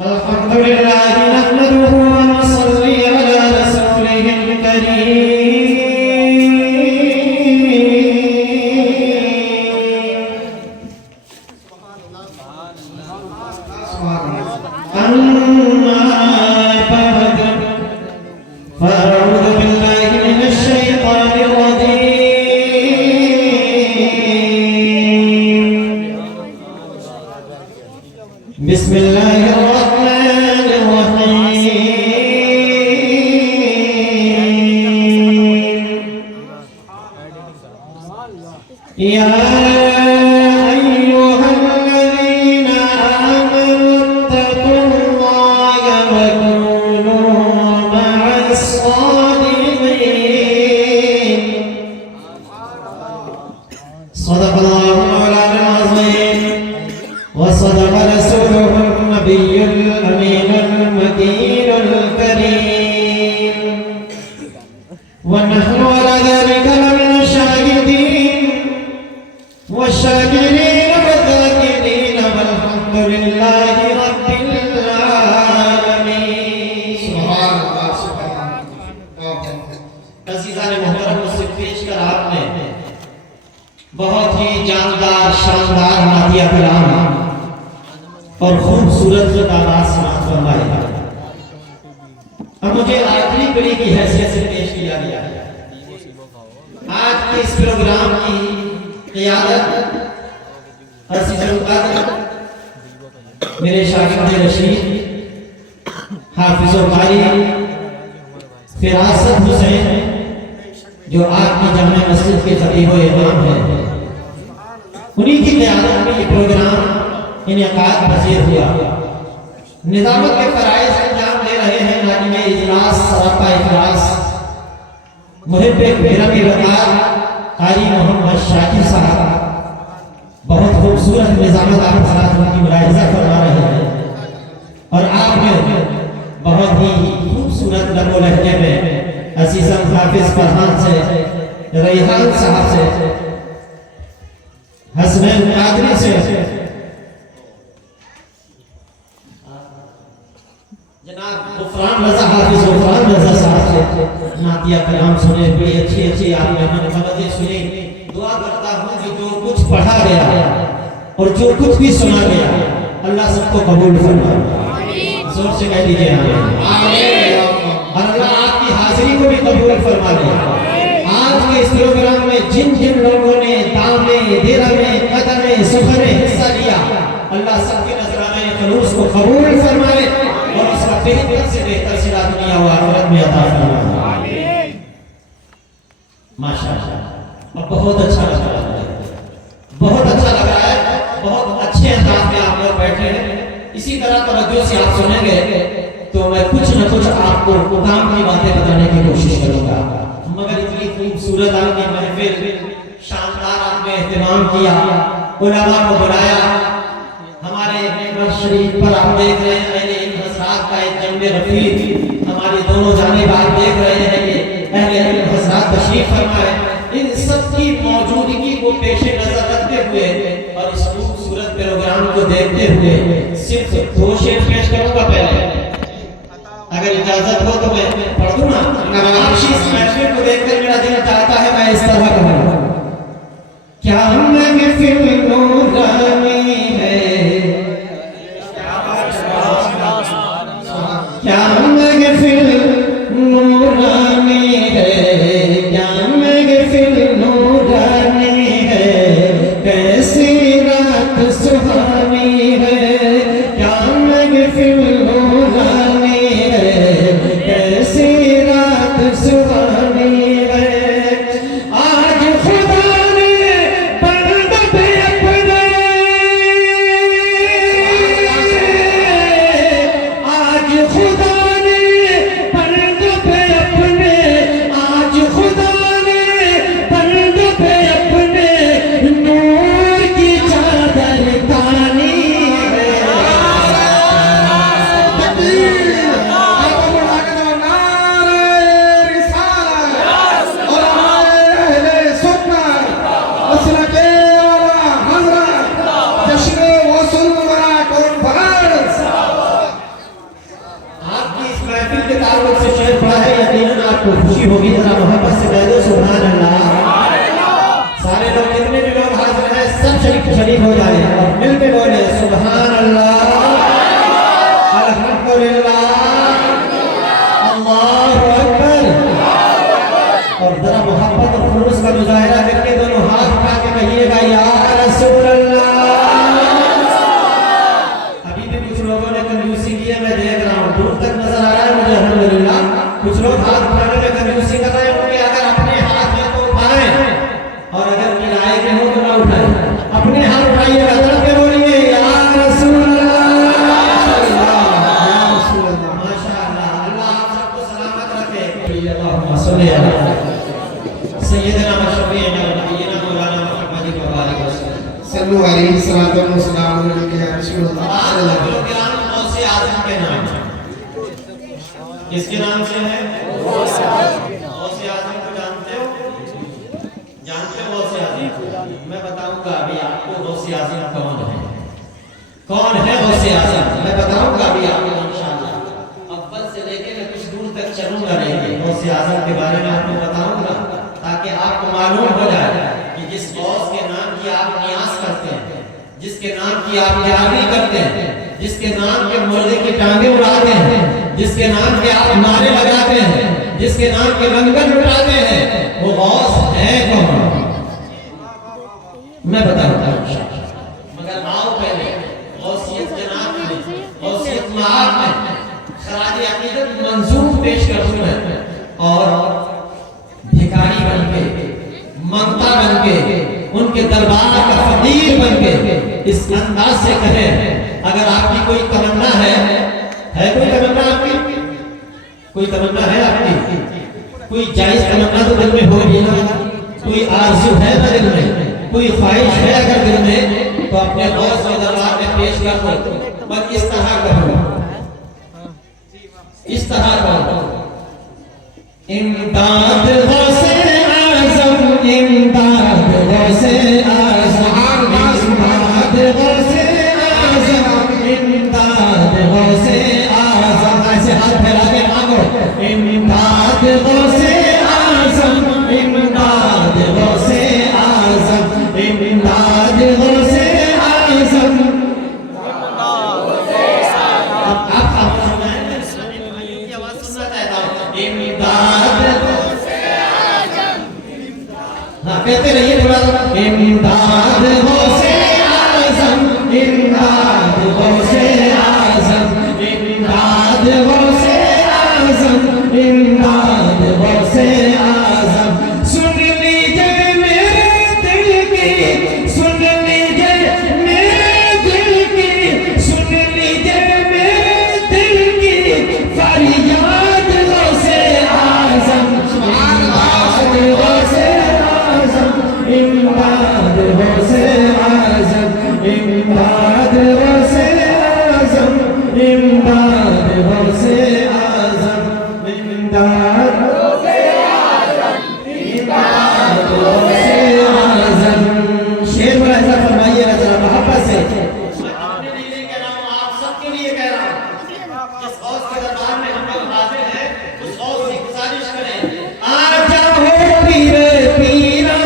अल्हम्दुलिल्लाह नहमदुहु व नसल्ली अला रसूलिहिल करीम। अम्मा बाद फ़अऊज़ु बिल्लाहि मिनश शैतानिर रजीम। बिस्मिल्लाहिर रहमानिर रहीम। या अय्युहल्लज़ीना आमनू इत्तक़ुल्लाहा व कूनू मअस सादिक़ीन। सदक़ल्लाहुल मौलाना अज़ीम व सदक़ रसूलुहुन नबियुल अमीनुल मकीनुल करीम। व नहनु अला ज़ालिका लमिन शाहिदीन व शाकिरीन व ज़ाकिरीन वल्हम्दुलिल्लाहि रब्बिल आलमीन। सुभान अल्लाह, सुभान अल्लाह। अज़ीज़ान मोहतरम, मुझसे पेश कर आपने बहुत ही जानदार शानदार नातिया कलाम और खूबसूरत अंदाज समाअत फरमाए। अब मुझे आखिरी कड़ी की हैसियत से पेश किया गया है। आज के इस प्रोग्राम की क़ियादत अज़ीज़ुल क़द्र मेरे शागिर्द रशीद हाफिज़ुल क़ारी फ़िरासत हुसैन, जो आपकी जामे मस्जिद के खतीब व इमाम हैं, उन्हीं की क़ियादत में ये प्रोग्राम इनेकाद पज़ीर हुआ। निज़ामत के फ़राइज़ अंजाम दे रहे हैं नाज़िम इजलास सरापा इखलास मुहिब्बे मेहरबी वक़ार क़ारी मोहम्मद शाकिर साहब। बहुत खूबसूरत निज़ामत आप हज़रात उनकी मुलाहिज़ा फरमा रहे हैं और आपने बहुत ही खूबसूरत नज़्म लहजे में अज़ीज़म हाफिज़ फरहान से, रैहान साहब से, हसनैन कादरी से, जनाब ग़ुफ़रान रज़ा हाफिज़ ग़ुफ़रान रज़ा साहब से नातिया कलाम सुने। बड़ी अच्छी अच्छी आपने मददें सुनी। दुआ करता हूँ कि जो कुछ पढ़ा गया और जो कुछ भी सुना गया, अल्लाह सबको कबूल फरमाए। जोर से कह दीजिए आमीन। और अल्लाह आपकी हाज़िरी को भी कबूल फरमा ले। आज के इस प्रोग्राम में जिन जिन लोगों ने दामे दिरहमे कदमे सुफरे हिस्सा लिया, अल्लाह सबके नज़राने ख़ुलूस को कबूल फरमाए और उसका बेहतर से बेहतर सिला दुनिया व आखिरत में अता फरमाए। माशाअल्लाह, अब बहुत अच्छा लग रहा है, बहुत अच्छा लग रहा है। बहुत अच्छे अंदाज में आप लोग बैठे हैं। इसी तरह तवज्जो से आप सुनेंगे तो मैं कुछ न कुछ आपको काम की बातें बताने की कोशिश करूंगा। मगर इतनी खूबसूरत आपकी महफिल, शानदार आपने एहतमाम किया, उलमा को बुलाया। हमारे मिंबर शरीफ पर आप देख रहे हैं अहले इल्म हज़रात का एक जम्मे रफ़ीक, हमारी दोनों जानिब आप देख रहे हैं कि अहले इल्म हज़रात तशरीफ फरमाए। इन सब की मौजूदगी को पेश नज़र रखते हुए और इस खूबसूरत प्रोग्राम को देखते हुए सिर्फ दो शेर पेश करूंगा। पहले अगर इजाजत हो तो मैं पढ़ दूं ना। आज इस महफिल को देखकर मेरा दिल चाहता है मैं इस तरह कहूं, क्या महफिल नूरानी है, क्या महफिल नूरानी है, क्या महफिल नूरानी है, कैसी रात सुहानी है, क्या महफिल नूरानी है, कैसी रात सुहानी है। आज खुदा ने बंदे अपने खुशी होगी जरा मोहब्बत से कह दो सुभान अल्लाह। सारे लोग जितने भी लोग हाजिर हैं सब शरीक हो जाए और मिल के बोले सुभान अल्लाह अल्हम्दुलिल्लाह अल्लाहु अकबर। और जरा मोहब्बत और खुलूस का मुजाहिरा करके दोनों हाथ उठा के कहिएगा या रसूल अल्लाह। अभी भी कुछ लोगों ने कंजूसी की है, मैं देख रहा हूँ, दूर तक नजर आ रहा है मुझे अल्हम्दुलिल्लाह। कुछ लोग हाथ उठाने में कंजूसी कर रहे हैं, उनके अगर अपने हाथ में तो उठाएं और अगर किराए के हो तो ना उठाएं। अपने हाथ उठाइएगा, तरफ के बोलिए या रसूल अल्लाह या रसूल अल्लाह। माशाअल्लाह, अल्लाह आप सबको सलामत रखे। अल्लाहुम्मा सल्ली अला सय्यदना व शफीअना व नबीना मौलाना मुहम्मद व आलिहि वसल्लम। सल्लल्लाहु अलैहि सल्लल्लाहु अलैहि वसल्लम या रसूल अल्लाह। गौसे आज़म के नाम किसके नाम से है? गौसे आज़म को जानते हो? जानते हो गौसे आज़म? मैं बताऊंगा अभी आपको गौसे आज़म कौन है। कौन है गौसे आज़म मैं बताऊंगा अभी आपको इंशाअल्लाह। अव्वल से लेके मैं कुछ दूर तक चलूंगा नहीं, गौसे आज़म के बारे में आपको बताऊंगा ताकि आपको मालूम हो जाए कि जिस गौस के नाम की आप नियाज करते हैं, जिसके नाम की आप यारी करते हैं, जिसके नाम के मुर्दे की टांगे उड़ाते हैं, जिसके नाम के आप नारे लगाते हैं, जिसके नाम के लंगर लुटाते हैं, वो गौस है कौन? मैं बताऊंगा मगर आओ पहले गौसियत जनाब में, गौसियत महाद में खराज अकीदत मंजूर पेश कर दूं मैं। और भिखारी बनके, मंगता बनके, उनके दरबार का फकीर बनके इस अंदाज से कहे अगर आपकी कोई तमन्ना है कोई तमन्ना आपकी? कोई तमन्ना है आपकी? कोई जायज तमन्ना तो दिल में होगी ना? कोई आरज़ू है ना दिल में? कोई ख्वाहिश है अगर दिल में तो अपने गौस के दरबार में पेश कर दो। पर इस तरह कहो, इस तरह कहो इमदाद गौसे आज़म, इमदाद गौसे आज़म, इमदाद गौसे आज़म, इमदाद गौसे आज़म। ऐसे हाथ फैला के मांगो इमदाद गौसे आज़म, इमदाद गौसे आज़म, इमदाद गौसे आज़म। अब आप खामोश हैं, मैं की आवाज सुनना चाहता हूँ। इमदाद गौसे आज़म, हाँ कहते रहिए थोड़ा। इमदाद गौसे आज़म, इमदाद गौसे आज़म, इमदाद गौसे आज़म, इमदाद गौसे आज़म। सुन लीजिए मेरे दिल की, सुन लीजिए मेरे दिल की, सुन लीजिए मेरे दिल की फरियाद गौसे आज़म, इमदाद गौसे आज़म, इमदाद गौसे आज़म, इमदाद गौसे आज़म, इमदाद गौसे आज़म, इमदाद गौसे आज़म, इमदाद गौसे आज़म। शेर में ऐसा फरमाइएगा जरा मोहब्बत से। मैं अपने लिए नहीं कह रहा हूँ, आप सबके लिए कह रहा हूँ। जिस गौस के दरबार में हम लोग हाजिर हैं उस गौस से गुजारिश करें, आ जाओ पीरे पीरा,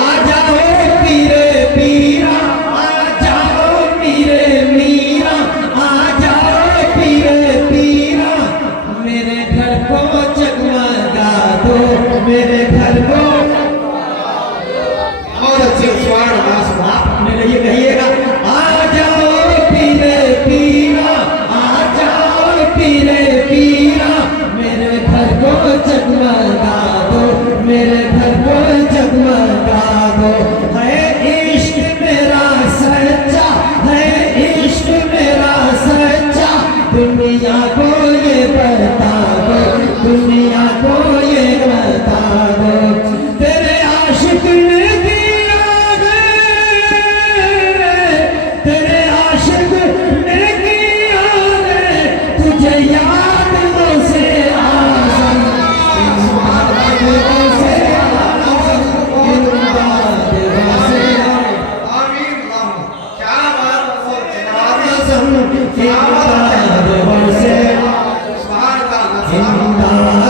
आ जाओ पीरे पीरा, आ जाओ पीरे मीरा, आ जाओ पीरे पीरा, मेरे घर को जगमगा दो, मेरे घर को। और अच्छे स्वर मास आप अपने लिए कहिएगा आ जाओ पीरे पीरा, आ जाओ पीरे पीरा, मेरे घर को जगमगा दो, मेरे घर को जगमगा दो। है इश्क मेरा सच्चा, है इश्क मेरा सच्चा, दुनिया को ये बता दो, दुनिया को ये बता दो। तेरे आशिक ने दिया है, तेरे आशिक ने किया है, तुझे याद गौसे आज़म, इमदाद गौसे आज़म, इमदाद गौसे आमीन। क्या बात है जनाब, आज़म, इमदाद गौसे सुभान अल्लाह। इमदाद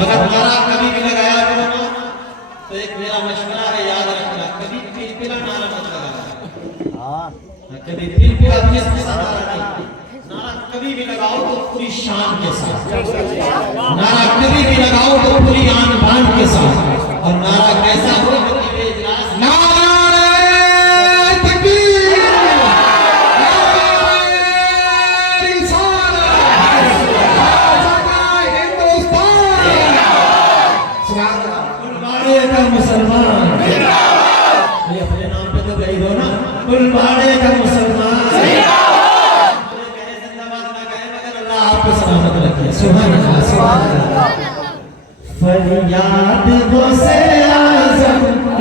मगर नारा कभी भी लगाया करो ना तो एक मेरा मशवरा है, याद रखना, कभी पिलपिला नारा मत लगाना। कभी पिलपिला किसके साथ नारा नहीं, नारा कभी भी लगाओ तो पूरी शान के साथ, नारा कभी भी लगाओ तो पूरी आन बान के साथ, और नारा कैसा हो कि वे इजलास मुसलमान अपने नाम पे तो गई हो ना, कुलवाड़े का मुसलमान कहे जिंदाबाद ना कहे मगर अल्लाह आपको सलामत रखे। सुभान अल्लाह, सुभान अल्लाह। फरियाद गौसे आज़म,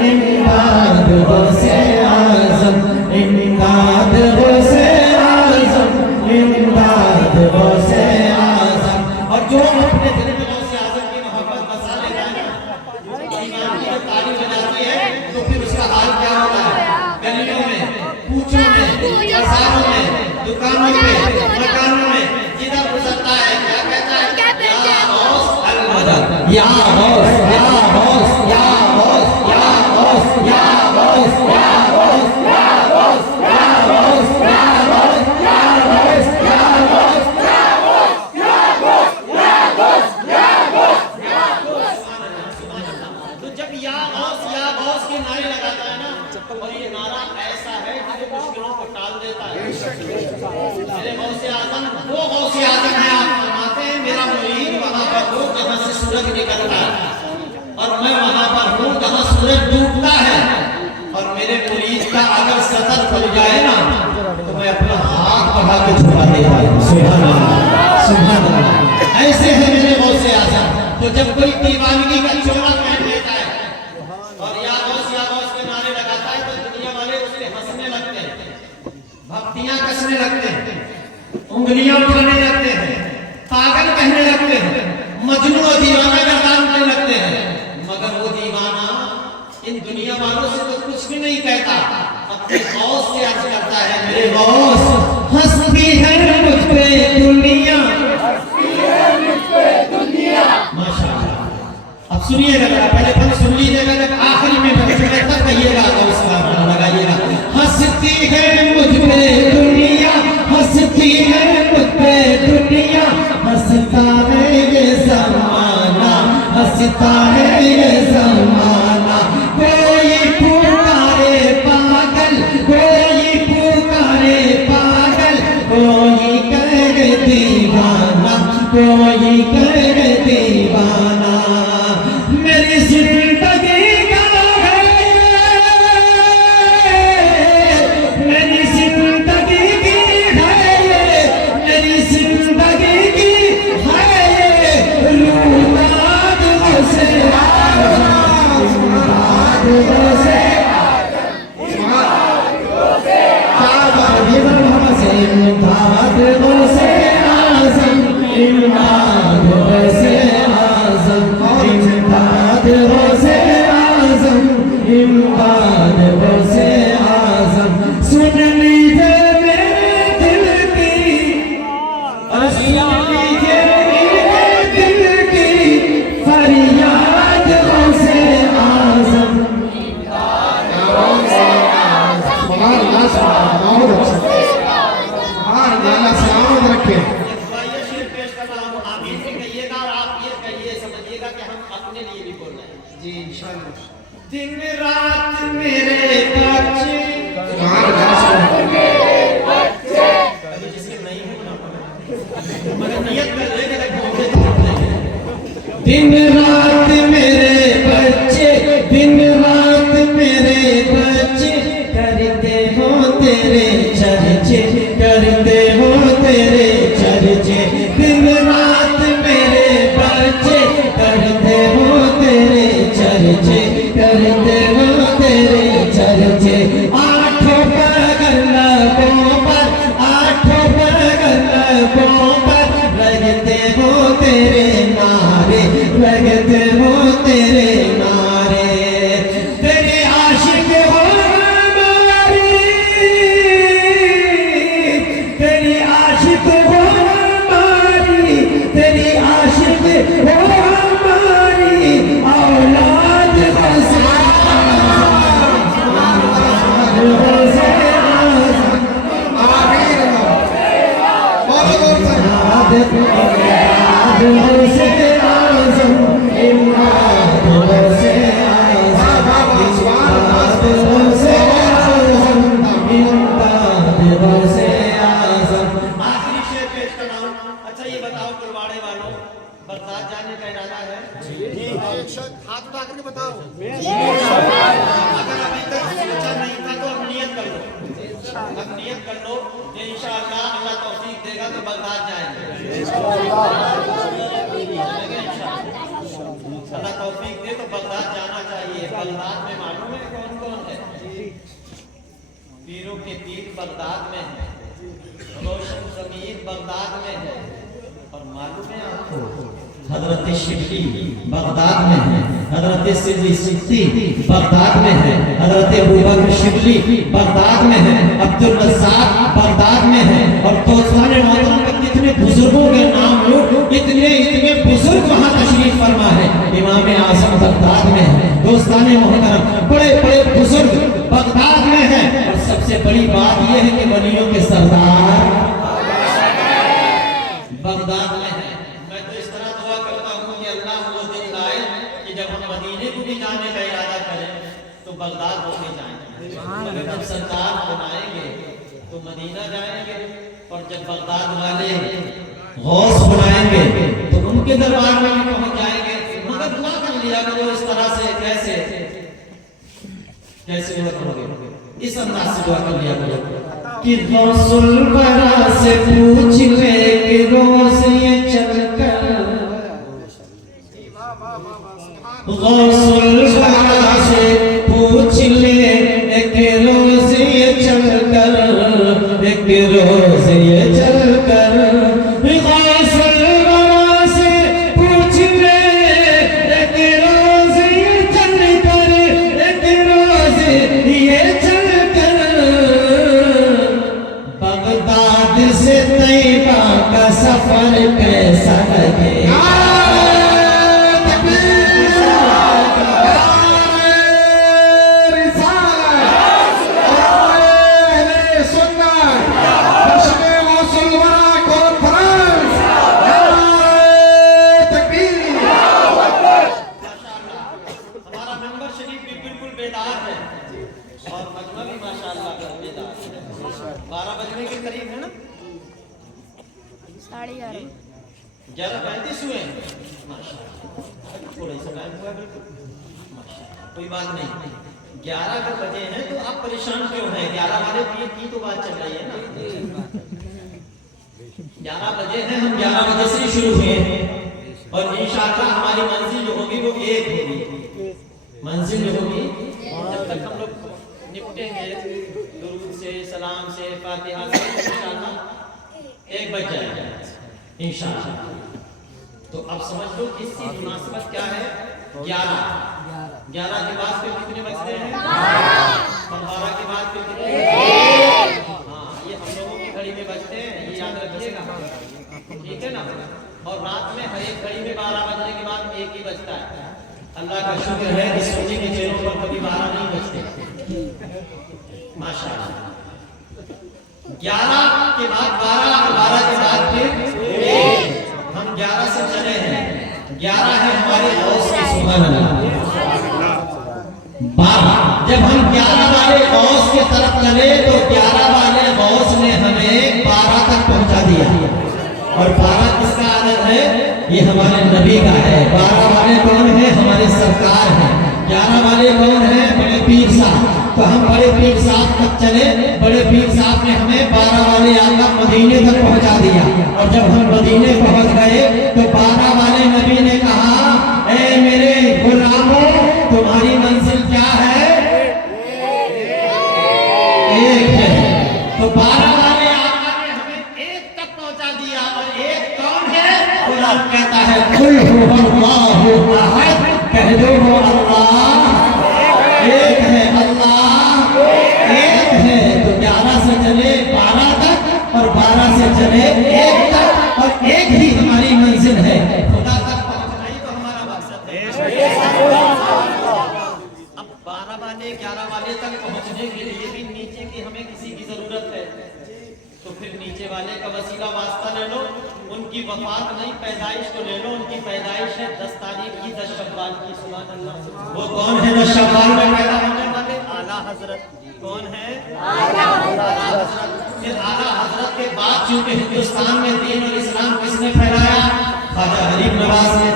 इमदाद गौसे आज़म, इमदाद गौसे आज़म, इमदाद गौसे आज़म। और जो अपने दिल में गौसे आज़म की मोहब्बत बसा लेता है ना, ईमान की जब ताली बजाती है तो फिर उसका हाल क्या होता है, गलियों में, कूचों में, बाजारों में, दुकानों में, मकानों में, जिधर गुजरता है क्या कहता है, या गौस अल मदद, या गौस, या गौस, या गौस, या गौस, या गौस, या गौस, या गौस, या गौस, या गौस, या गौस, या गौस, या गौस, या गौस, या गौस, या गौस। तो जब या गौस के नारे लगाता है ना, और ये नारा ऐसा है कि जो मुश्किलों को टाल देता है। मेरे गौसे आज़म वो गौसे आज़म है, आप फरमाते हैं मेरा मुरीद वहां पर हो जहां से सूरज निकलता है, और मैं वहां पर हूं जहां सूरज डूबता है, और मेरे मुरीद का अगर सतर खुल जाए ना तो मैं अपना हाथ बढ़ा के झुका देता हूं। सुभान अल्लाह, सुभान अल्लाह। ऐसे है मेरे गौसे आज़म। तो जब कोई दीवानगी का चोला पहन लेता है और या गौस के नारे लगाता है तो दुनिया वाले उससे हंसने लगते हैं, भक्तियां कसने लगते हैं, उंगलियां उठाने लगते हैं, पागल कहने लगते हैं, मजनू और दीवाना गर्दानने लगते हैं। मगर वो दीवाना इन दुनिया वालों से तो कुछ भी नहीं कहता, अपने गौस से अर्ज करता है, मेरे गौस हंसती है मुझ पे दुनिया, माशाअल्लाह। अब सुनिएगा जरा, पहले पहले सुन लीजिएगा, जब आखिरी में बैठेगा तब कहिएगा उसका गाना लगाइएगा। हंसती है मुझ पे दुनिया, हंसती है मुझ पे दुनिया, हंसता है ये ज़माना, हंसता है ये ज़माना। कोई पुकारे पागल, कोई पुकारे पागल, कोई करे दीवाना, कोई करे दीवाना। मेरी जिंदगी का है, मेरी जिंदगी की है, मेरी जिंदगी की है, रूदाद से सुन लीजिए मेरे दिल की, सुन लीजिए मेरे दिल की फरियाद गौसे आज़म। जी इंशाअल्लाह। दिन रात मेरे बच्चे, जिसके नहीं होना मगर नियत कर ले, दिन रात मेरे बच्चे, दिन रात मेरे बच्चे, करते हो तेरे चर्चे, करते हो तेरे चर्चे। दिन रात मेरे बच्चे, करते हो तेरे चर्चे, करते हो तेरे चर्चे। आठों पगर लबों पर, आठों पगर लबों पर, लगते हो तेरे नारे, लगते हो तेरे नारे। तेरे आशिक हो हमारी, तेरी आशिक हो हमारी, तेरी आशिक हो हमारी। का इरादा है? एक शख्स हाथ उठा करके बताओ। अगर अभी तक सोचा नहीं था तो अब नियत कर लो। अब नियत कर लो कि इंशाअल्लाह अल्लाह तौफीक देगा तो बगदाद जाएंगे। अल्लाह तौफीक दे तो बगदाद जाना चाहिए। बगदाद में मालूम है कौन कौन है? पीरों के पीर बगदाद में है, रोशन ज़मीर बगदाद में है, और मालूम है आपको हजरत शिबली बगदाद में है, हजरत सिद्दीक़ बगदाद में है, हजरत अबू बकर शिबली बगदाद में है, अब्दुल रज़्ज़ाक़ बगदाद में है। और दोस्तान मोहतरम के कितने बुजुर्गों के नाम लो, इतने बुजुर्ग वहाँ तशरीफ फरमा है। इमाम आज़म बगदाद में है। दोस्तान मोहतरम बड़े बड़े बुजुर्ग बगदाद में है। और सबसे बड़ी बात यह है कि वलियों के सरदार बगदाद में है। मैं तो इस तरह दुआ करता हूँ कि अल्लाह वो दिन लाए कि जब हम मदीने को भी जाने का इरादा करें तो बगदाद होके जाएंगे। अगर जब सरकार बनाएंगे तो मदीना जाएंगे, और जब बगदाद वाले गौस बनाएंगे तो उनके दरबार में भी पहुंच जाएंगे। मगर दुआ कर लिया करो इस तरह से, कैसे दुआ करोगे? इस अंदाज से दुआ कर लिया करो कि गौसुल बरा से पूछ ले कि रोज ये चलकर, गौसुल बरा से पूछ ले कि रोज ये चलकर, एक रोज ये चलकर, गौसुल बरा से पूछ ले एक रोज ये चलकर, एक रोज ये चलकर, बगदाद से तैयबा का सफर कैसा लगे? हमारा मेंबर शरीफ भी बिल्कुल बेदार है और मजमा भी माशाअल्लाह बेदार है। 12 बजने के करीब है ना? 11:35 हुए हैं। थोड़ा सा टाइम हुआ, बिल्कुल कोई बात नहीं। 11 अगर बजे हैं तो आप परेशान क्यों हैं? 11 वाले पीर की तो बात चल रही है ना। 11 बजे हैं, हम 11 बजे से ही शुरू हुए हैं और इंशाअल्लाह हमारी मंजिल जो होगी वो एक होगी। मंजिल जो होगी जब तक हम लोग निपटेंगे दुरूद से, सलाम से, फातिहा से, इंशाअल्लाह 1 बज जाएगा इंशाअल्लाह। तो अब समझ लो कि इसकी मुनासिबत क्या है? 11 के बाद फिर कितने बजते हैं? और 12 के बाद फिर कितने? हाँ, ये हम लोगों की घड़ी में बजते हैं, ये याद रखिएगा, ठीक है ना? और रात में हर एक घड़ी में 12 बजने के बाद एक ही बजता है। अल्लाह का शुक्र है कि सोने के चेहरों पर कभी 12 नहीं बजते, माशाअल्लाह। 11 के बाद 12 और 12 के बाद फिर 1। हम 11 से चले हैं। 11 है हमारे गौस की सुभान अल्लाह। 12 जब हम 11 वाले गौस की तरफ चले तो 11 वाले गौस ने हमें 12 तक पहुंचा दिया। और 12 किसका आदत है? ये हमारे नबी का है। 12 वाले कौन है? हमारे सरकार हैं। 11 वाले कौन है? बड़े पीर साहब। तो हम बड़े पीर साहब तक चले। बड़े पीर साहब ने हमें 12 वाले आका मदीने तक पहुंचा दिया। और जब हम मदीने पहुंच गए तो 12 वाले नबी ने कहा, ए मेरे गुलामों, तुम्हारी मंजिल क्या है? एक है। तो 12 वाले आका ने हमें 1 तक पहुंचा दिया। और 1 कौन है? कुरान कहता है कुल हुवल्लाहु अहद, कह दो वो अल्लाह एक है, अल्लाह एक है। तो 11 से चले 12 तक और 12 से चले 1 तक, और 1 ही हमारी मंजिल है। खुदा तक पहुंचना ही तो हमारा मकसद है। अब 12 वाले 11 वाले तक पहुंचने के लिए भी नीचे की हमें किसी की जरूरत है। तो फिर नीचे वाले का वसीला वास्ता ले लो। उनकी वफात नहीं, पैदाइश को ले लो। उनकी पैदाइश है 10 तारीख की 10 शव्वाल की। सुभान अल्लाह। वो कौन है? 10 शव्वाल में पैदा होने वाले आला हजरत। कौन है? आला हजरत। फिर आला हजरत के बाद चूंकि हिंदुस्तान में दीन और इस्लाम किसने फैलाया? ख्वाजा गरीब नवाज ने।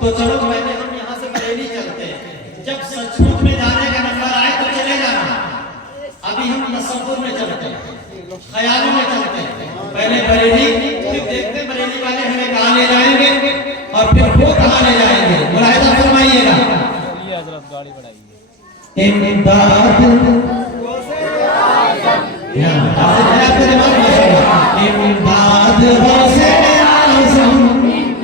तो चलो पहले हम यहाँ से बरेली चलते हैं, जब सचमुच में जाने का नंबर आए तो चले जाना। अभी हम तसव्वुर में चलते हैं, ख्यालों में चलते हैं। पहले बरेली, फिर देखते बरेली वाले हमें कहाँ ले जाएंगे और फिर वो कहाँ ले जाएंगे। मुलाहिजा फरमाइएगा। ये हजरत गाड़ी बढ़ाइए। इमदाद इमदाद गौसे आज़म,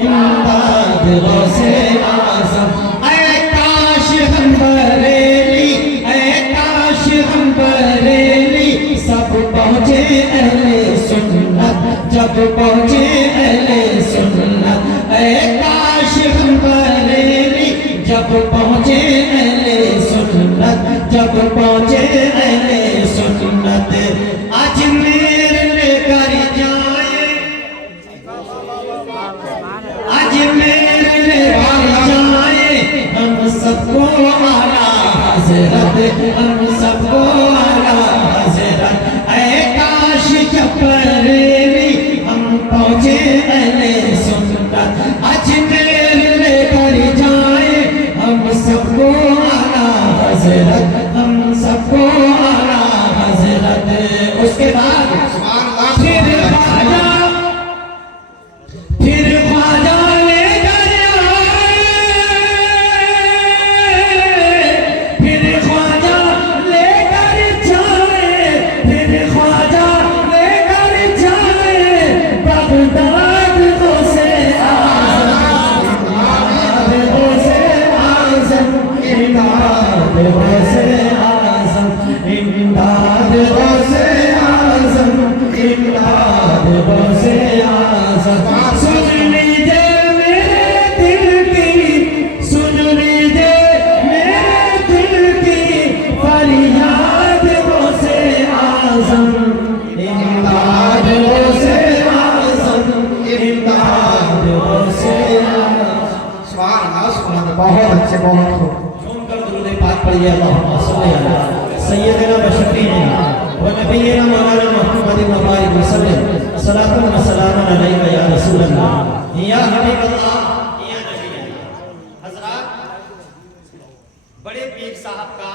इमदाद गौसे आज़म। ऐ काश हम बरेली, ऐ काश हम बरेली सब पहुँचे अहले सुन्नत, जब पहुँचे अहले सुन्नत। ऐ काश हम बरेली जब पहुँचे अहले सुन्नत, जब पहुँचे अहले सुन्नत। अजमेर लेकर जाए, अजमेर लेकर जाए हम सबको आला हज़रत, हम सबको आला हज़रत। ऐ काश जब बरेली हम पहुँचे अहले सुन्नत, अजमेर लेकर जाए हम सबको आला हज़रत, हम सबको आला हज़रत। उसके बाद फिर ख्वाजा, फिर ख्वाजा लेकर आए, फिर ख्वाजा लेकर जाए, फिर ख्वाजा लेकर जाए बगदाद गौसे आज़म, बगदाद गौसे आज़म, इमदाद गौसे आज़म, इमदाद गौसे आज़म, इमदाद गौसे आज़म। सुन लीजिए मेरे दिल की, सुन लीजिए मेरे दिल की फरियाद गौसे आज़म, इमदाद गौसे आज़म, इमदाद गौसे आज़म। सुभान अल्लाह, सुभान अल्लाह। बहुत अच्छे, बहुत खूब। झूम कर दुरूद पाक पढ़िए। अल्लाहुम्मा सल्ली अला सय्यिदिना व शफीना व नबिय्यिना मौलाना मुहम्मदिन व बारिक व सल्लिम सलातन व सलामन अलैका या रसूल अल्लाह या हबीब अल्लाह या नबी अल्लाह। हज़रात, बड़े पीर साहब का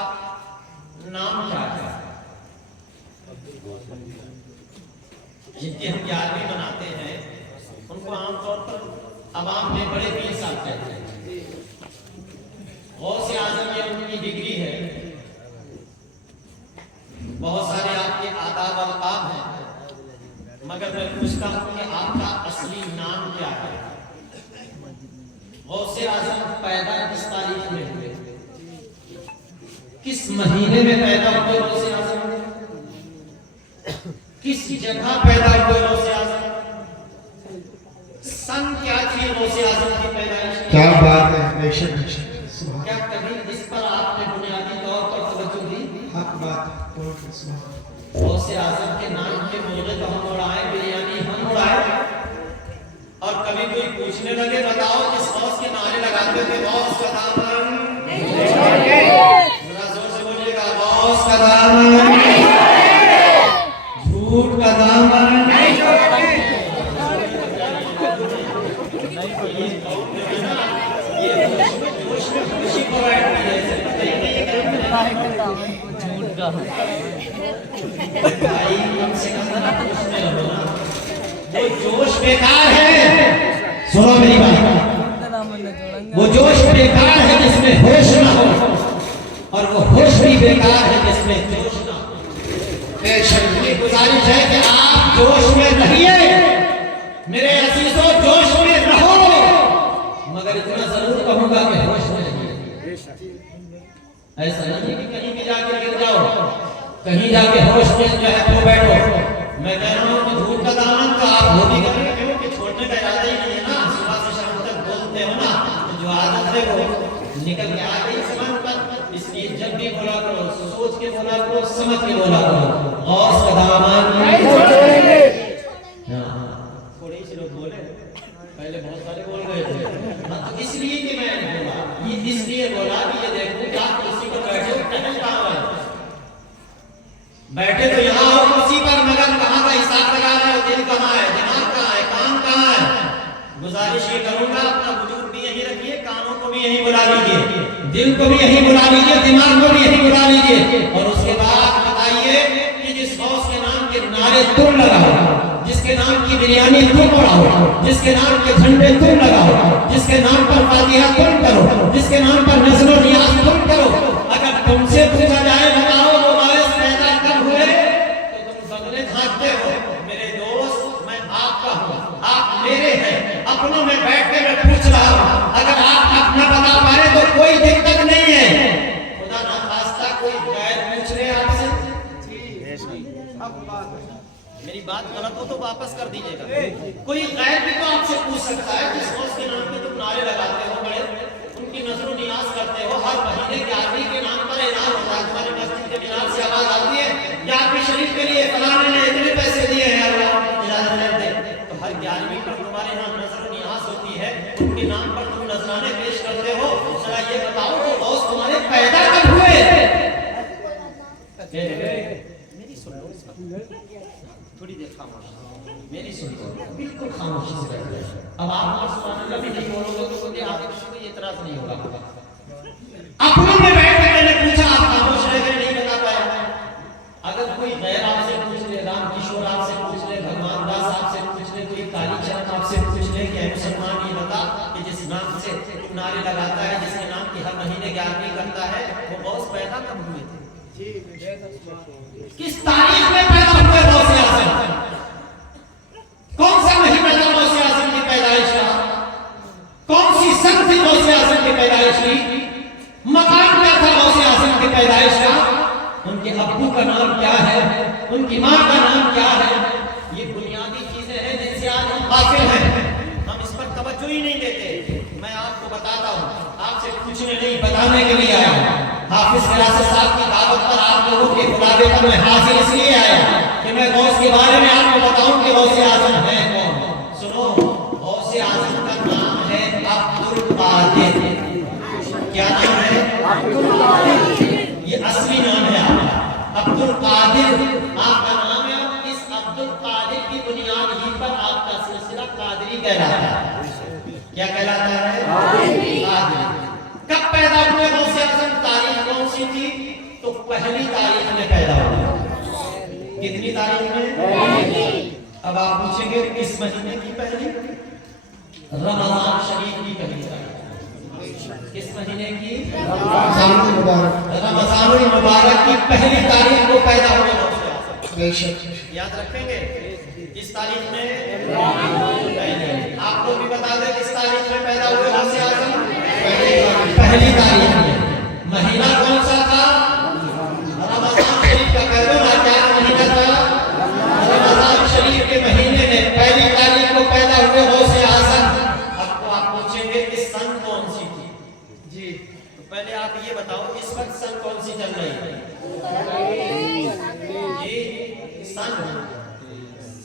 नाम क्या है जिनकी हम 11वीं मनाते हैं? उनको आमतौर पर अवाम में बड़े पीर साहब कहते हैं। गौसे आज़म ये उनकी डिग्री है। बहुत सारे आपके आदाब अलकाब हैं, मगर मैं पूछता हूं कि आपका असली नाम क्या है? गौसे आज़म पैदा किस तारीख में हुए, किस महीने में पैदा हुए गौसे आज़म, किस जगह पैदा हुए गौसे आज़म, सन क्या थी गौसे आज़म की पैदाइश? क्या बात है, बेशक बेशक। सुभान क्या कभी इस पर आपने बुनियादी तौर पर तवज्जो दी? हक बात। सुभान गौसे आज़म के नाम के मुझे तो हम उड़ाए, बिरयानी हम उड़ाए। और कभी कोई पूछने लगे बताओ किस गौस के नारे लगाते थे? गौस का दामन, जरा जोर से बोलिएगा, गौस का दामन, झूठ का दामन। ये जोश में खुशी को ऐड की जैसे झूठ का भाई, कम से कम जोश में रहो ना। वो जोश बेकार है, सुनो मेरी बात। वो जोश बेकार है जिसमें होश ना हो, और वो होश भी बेकार है जिसमें जोश ना हो। मेरी गुजारिश है कि आप जोश में रहिए, मेरे अजीजों, जोश में रहो, मगर इतना जरूर कहूंगा कि होश में रहिए। ऐसा नहीं कि कहीं भी जाके गिर जाओ, कहीं जाके होश में जो है खो बैठो। मैं कह रहा हूँ कि झूठ का दामन तो आप वो भी करेंगे क्योंकि छोड़ने का इरादा ही नहीं है ना। सुबह से शाम तक बोलते हो ना, तो जो आदत है वो निकल के आ गई जबान पर। इसलिए जब भी बोला करो सोच के बोला करो, समझ के बोला करो। गौस का दामन थोड़े ही लोग बोले, पहले बहुत सारे बोल रहे थे। तो इसलिए कि मैं बोला, ये इसलिए बोला कि ये देखो क्या कुर्सी पर बैठे हो, टहल कहाँ है? बैठे तो यहाँ हो कुर्सी पर, मगर कहाँ का हिसाब लगा रहे हो? दिल कहाँ है, दिमाग कहाँ है, काम कहाँ है? गुजारिश ये करूंगा अपना वजूद भी यही रखिए, काम को भी यहीं बुला लीजिए, दिल को भी यहीं बुला लीजिए, दिमाग को भी यहीं बुला लीजिए, और उसके बाद बताइए कि जिस गौस के नाम के नारे तुम लगाओ, जिसके नाम की बिरयानी तुम उड़ाओ, जिसके नाम के झंडे तुम लगाओ, जिसके नाम पर फातिहा तुम करो, जिसके नाम पर नज़्र और नियाज़ तुम करो, अगर तुमसे पूछा जाए बताओ वो बायस पैदा कब हुए, तो तुम बगले झांकते हो। मेरे दोस्त, मैं आपका हूँ, आप मेरे हैं, अपनों में बैठ के मैं पूछ रहा हूँ, अगर आप अपना बता पा रहे तो कोई दिक्कत नहीं है, खुदा ना खास्ता कोई गैर पूछ रहे आपसे। मेरी बात गलत हो तो वापस कर दीजिएगा। कोई गैर भी तो आपसे पूछ सकता है, जिस गौस के नाम पे तुम नारे लगाते हो, बड़े उनकी नजर नियाज करते हो, हर महीने 11वीं के नाम पर ऐलान होता है, तुम्हारे मस्जिद के मीनार से आवाज आती है 11वीं शरीफ के लिए फलाने ने इतने पैसे दिए हैं, अल्लाह इजाजत दे, तो हर 11वीं पर तुम्हारे यहाँ नजर नियाज होती है, उनके नाम पर तुम नजराने पेश करते हो। जरा ये बताओ वो गौस तुम्हारे पैदा कब हुए? मेरी सुन लो, थोड़ी देर खामोश, मेरी सुन लो, बिल्कुल खामोशी से बैठ जाओ। अब आप सुभान अल्लाह भी नहीं बोलोगे तो कोई आपके कोई एतराज नहीं होगा। अपनों में बैठ कर मैंने पूछा, आप खामोश रह गए, नहीं बता पाया। अगर कोई गैर आपसे पूछ ले, राम किशोर आपसे पूछ ले, भगवान दास आपसे पूछ ले, कोई कालीचरण आपसे पूछ ले कि मुसलमान ये बता कि जिस नाम से नारे लगाता है, जिसके नाम की हर महीने 11वीं करता है, वो गौस पैदा कब हुए थे? किस तारीख में पैदा हुए गौस आज़म? कौन सा महीना था गौस आज़म की पैदाइश का? कौन सी सन थी गौस आज़म की पैदाइश की? मकान क्या था गौस आज़म की पैदाइश का? उनके अब्बू का नाम क्या है? उनकी माँ का नाम क्या है? ये बुनियादी चीजें हैं जिनसे आज हम गाफिल हैं, हम इस पर तवज्जो ही नहीं देते। मैं आपको बताता हूँ, आपसे पूछने नहीं बताने के लिए आया हूँ। हाफिज गिलास साहब की दावत पर आप लोगों के बुलावे पर मैं हाजिर इसलिए आया कि मैं गौस के बारे में आपको बताऊं कि गौस आज़म है कौन। सुनो, गौस आज़म का नाम है अब्दुल कादिर। क्या नाम है? अब्दुल कादिर। ये असली नाम है आपका, अब्दुल कादिर आपका नाम है। इस अब्दुल कादिर की बुनियाद ही पर आपका सिलसिला कादरी कहलाता है। क्या कहलाता है? कादरी। कब पैदा हुए गौस आज़म? तारीख कौन सी थी? तो पहली तारीख में पैदा हुआ। कितनी तारीख में? पहली। अब आप पूछेंगे किस महीने की पहली? रमजान शरीफ की पहली तारीख। किस महीने की? रमजानुल मुबारक। रमजानुल मुबारक की पहली तारीख को पैदा हुए गौस आज़म। बेशक याद रखेंगे किस तारीख में? पहले। आपको भी बता दें किस तारीख में पैदा हुए गौस आज़म? पहली तारीख में। महीना कौन सा था? रमजान शरीफ का। कह दो ना, क्या महीना था? रमजान शरीफ के महीने में पहली तारीख को पैदा हुए गौस आज़म। अब आप पूछेंगे कि सन कौन सी थी? जी, तो पहले आप ये बताओ इस वक्त सन कौन सी चल रही है? जी,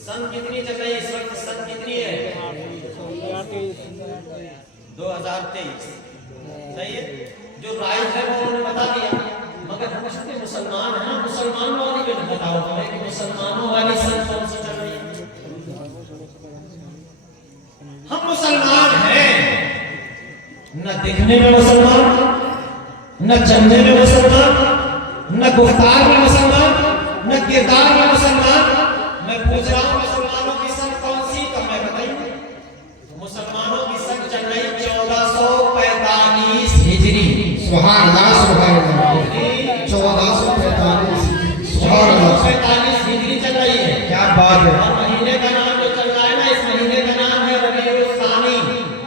सन कितनी चल रही है इस वक्त? सन कितनी है? 2023। सही है। जो राइट है वो उन्होंने बता दिया, मगर हम उसके मुसलमान हैं ना, मुसलमान वाली भी बताओ हमें कि मुसलमानों वाली सन कौन सी चल रही है? हम मुसलमान हैं, न दिखने में मुसलमान, न चलने में मुसलमान, न गुफ्तार में मुसलमान, न किरदार में मुसलमान। मैं पूछ रहा हूँ मुसलमानों की सन कौन सी? तो मैं बताइए, मुसलमानों की सन चल रही 1445 हिजरी। सुभान अल्लाह, सुभान अल्लाह। 1445 सुभान अल्लाह, 1445 हिजरी चल रही है। क्या बात है। और महीने का नाम जो चल रहा है ना, इस महीने का नाम है रबीउल सानी,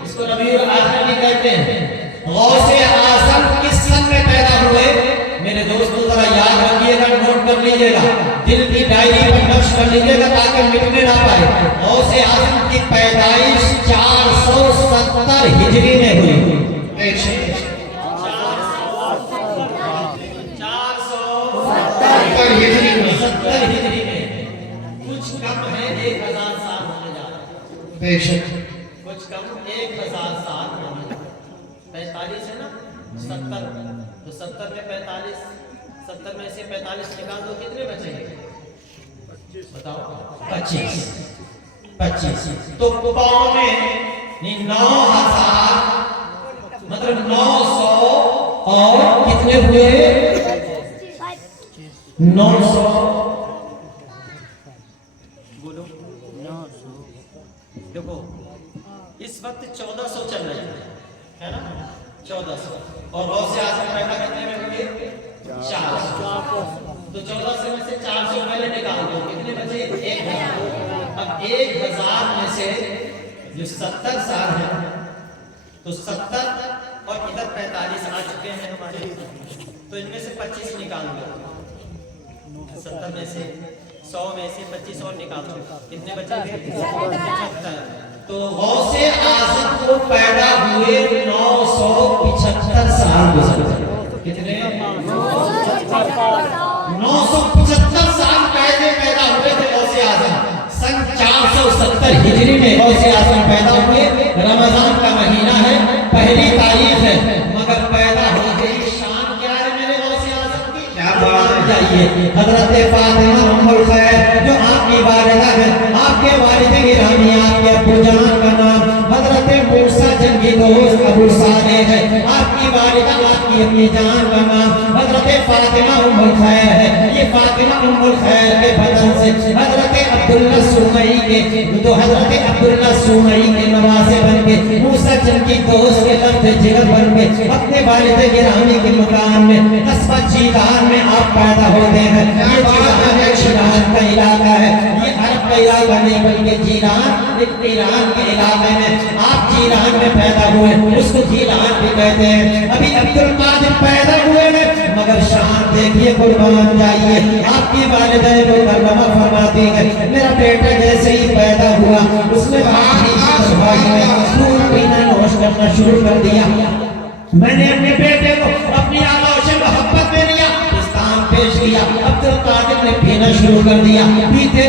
इसको रबीउल आखिर भी कहते हैं। गौस आज़म किस सन में पैदा हुए? मेरे दोस्तों जरा याद रखिएगा, नोट कर लीजिएगा, दिल की डायरी पर नक्श कर लीजिएगा ताकि मिटने ना पाए। गौस आज़म की पैदाइश 470 हिजरी में हुई। बेशक 470 हिजरी में। कुछ कम है 1000 साल होने जा रहा है। बेशक कुछ कम 1000 साल होने जा रहा है। 45 है ना, 70, तो 70 में 45, 70 में से 45 निकाल दो, कितने बचेंगे? बताओ। 25। तो 9,000 मतलब मतलब 900 और कितने हुए 900 बोलो 900। देखो इस वक्त 1400 चल रहे है ना 1400 और गौसे आजम पैदा कितने में हुए 400 तो 1400 में से 400 पहले निकाल दो कितने बचे 1000 अब 1000 में से जो 70 साल है तो 70 और इधर 45 आ चुके हैं हमारे तो इनमें से 25 निकाल दो 70 में से 100 में से 25 और निकाल दो कितने बचेंगे 75 तो गौसे आजम को पैदा हुए 975 साल गुजरे कितने 975 साल पहले पैदा हुए थे गौसे आजम सन 470 हिजरी में गौसे आजम पैदा हुए रमजान का महीना है पहली तारीख है मगर पैदा हो गई शान क्या है मेरे गौसे आजम की क्या बात चाहिए हजरत फातिमा उम्मुल खैर जो आपकी वालिदा है आपके वालिद गिरामी आपके अब्बू जान का नाम हजरत मूसा जंगी दोस्त अबू सालेह है आपकी वालिदा आपकी अम्मी जान का नाम हजरत फातिमा उम्मुल खैर है ये फातिमा उम्मुल खैर के बदन से हजरत अब्दुल्ला सुमई के तो हजरत अब्दुल्ला सुमई के नवासे बन के मूसा जंगी दोस्त के लफ्ज़ जिगर बन के अपने वालिद गिरामी के मकान में कस्बा जीलान में आप पैदा होते हैं ये जीलान का इलाका है ये अरब का इलाका नहीं बल्कि जीलान एक ईरान के इलाके में आप जीलान में पैदा हुए उसको जीलान भी कहते हैं अभी अब्दुल कादिर पैदा हुए हैं मगर शान देखिए कुर्बान जाइए आपकी वालिदा मुकर्रमा फरमाती है मेरा बेटा जैसे ही पैदा हुआ उसने दूध पीना नोश करना शुरू कर दिया मैंने अपने बेटे को अपनी आगोश मोहब्बत में लिया इस्लाम पेश किया अब्दुल कादिर ने पीना शुरू कर दिया पीते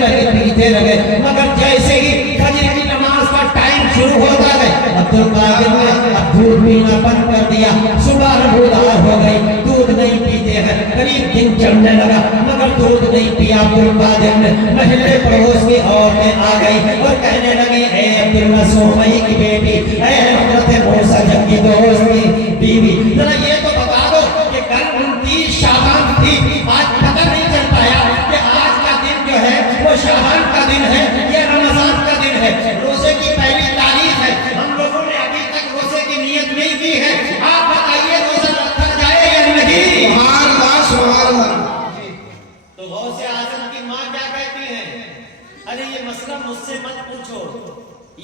रहे मगर जैसे ही फजर की नमाज का टाइम शुरू होता है अब्दुल कादिर ने दूध पीना बंद कर दिया सुबह बूदार हो गई दूध नहीं पीते हैं करीब दिन चढ़ने लगा मगर दूध नहीं पिया अब्दुल कादिर ने महल्ले पड़ोस की औरतें आ गई और कहने लगी ए अब्दुल्ला सुमई की बेटी ए हजरत मूसा जंगी दोस्त की बीवी जरा ये तो बता दो कि कल 29 शाबान थी आज पता नहीं चल पाया कि आज का दिन जो है वो शाबान का दिन है ये रमजान का दिन है रोजे की पहली तारीख है हम लोगों ने अभी तक रोजे की नियत नहीं की है आप बताइए रोजा रखा जाए या नहीं तो गौसे आजम की माँ क्या कहती है अरे ये मसला मुझसे मत पूछो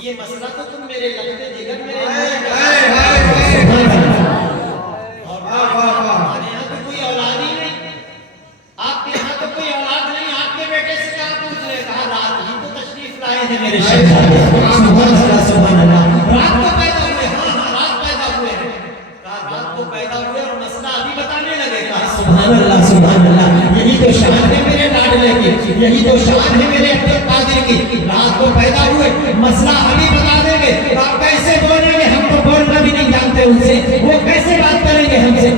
ये मसला तो तुम मेरे लगते जिगर मेरे हमारे यहाँ तो कोई औलाद ही नहीं आपके यहाँ तो कोई औलाद नहीं आपके बेटे से क्या पूछ ले कहा रात ही तो तशरीफ लाए थे मेरे शहजादे सुभान अल्लाह रात को पैदा हुए हाँ रात पैदा हुए हैं कहा रात को पैदा हुए और मसला अभी बताने लगे कहा सुभान अल्लाह यही तो शान है मेरे लाडले की यही तो शान है मेरे अब्दुल कादिर की रात को पैदा हुए मसला अभी बता देंगे आप कैसे बोलेंगे हम तो बोलना भी नहीं जानते उनसे वो कैसे बात करेंगे हमसे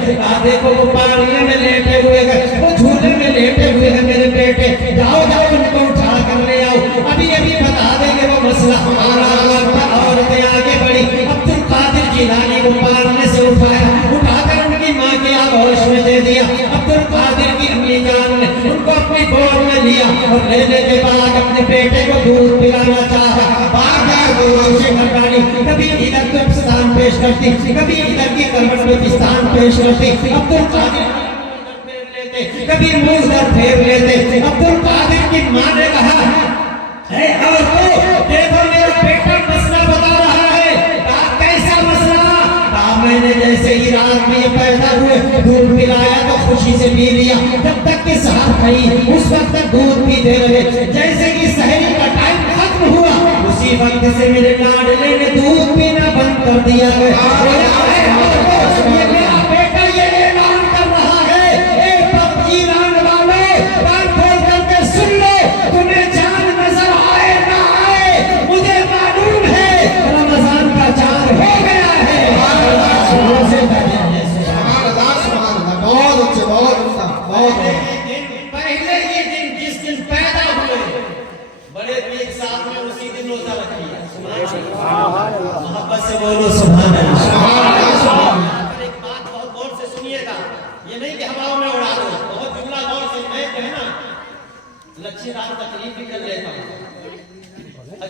देखो वो पालने में लेटे हुए हैं वो झूले में लेटे हुए हैं मेरे बेटे जाओ उनको उठा कर ले आओ अभी बता देंगे वो मसला हमारा औरतें आगे बढ़ी अब्दुल कादिर जिलानी को पालने से उठाकर उनकी माँ के आगोश में दे दिया अब्दुल कादिर की अम्मी जान ने उनको अपनी गोद में लिया और लेने के बाद अपने बेटे को दूध पिलाना चाहा बार-बार से मरदानी कभी इधर को स्थान पेश करती कभी इधर की करवट में स्थान पेश करती अब्दुल कादिर कभी मुंह इधर फेर लेते अब्दुल कादिर की माँ ने कहा देखो मेरा बेटा मसला बता रहा है कैसा मसला मैंने जैसे ही रात में ये पैदा हुए दूध पिलाया तो खुशी से पी लिया जब तक कि सहर खाई उस वक्त तक दूध पीते रहे जैसे कि सहरी का टाइम खत्म हुआ उसी वक्त से मेरे लाडले ने दूध पीना बंद कर दिया ये मेरा बेटा ये ऐलान कर रहा है ए ईरान वाले कान खोल करके सुन लो तुम्हें चांद नजर आए ना आए मुझे मालूम है रमजान का चांद हो गया है पहले ये दिन जिस दिन पैदा हुए बड़े पीर साहब ने उसी दिन रोजा रख लिया मोहब्बत से बोलो सुभान अल्लाह।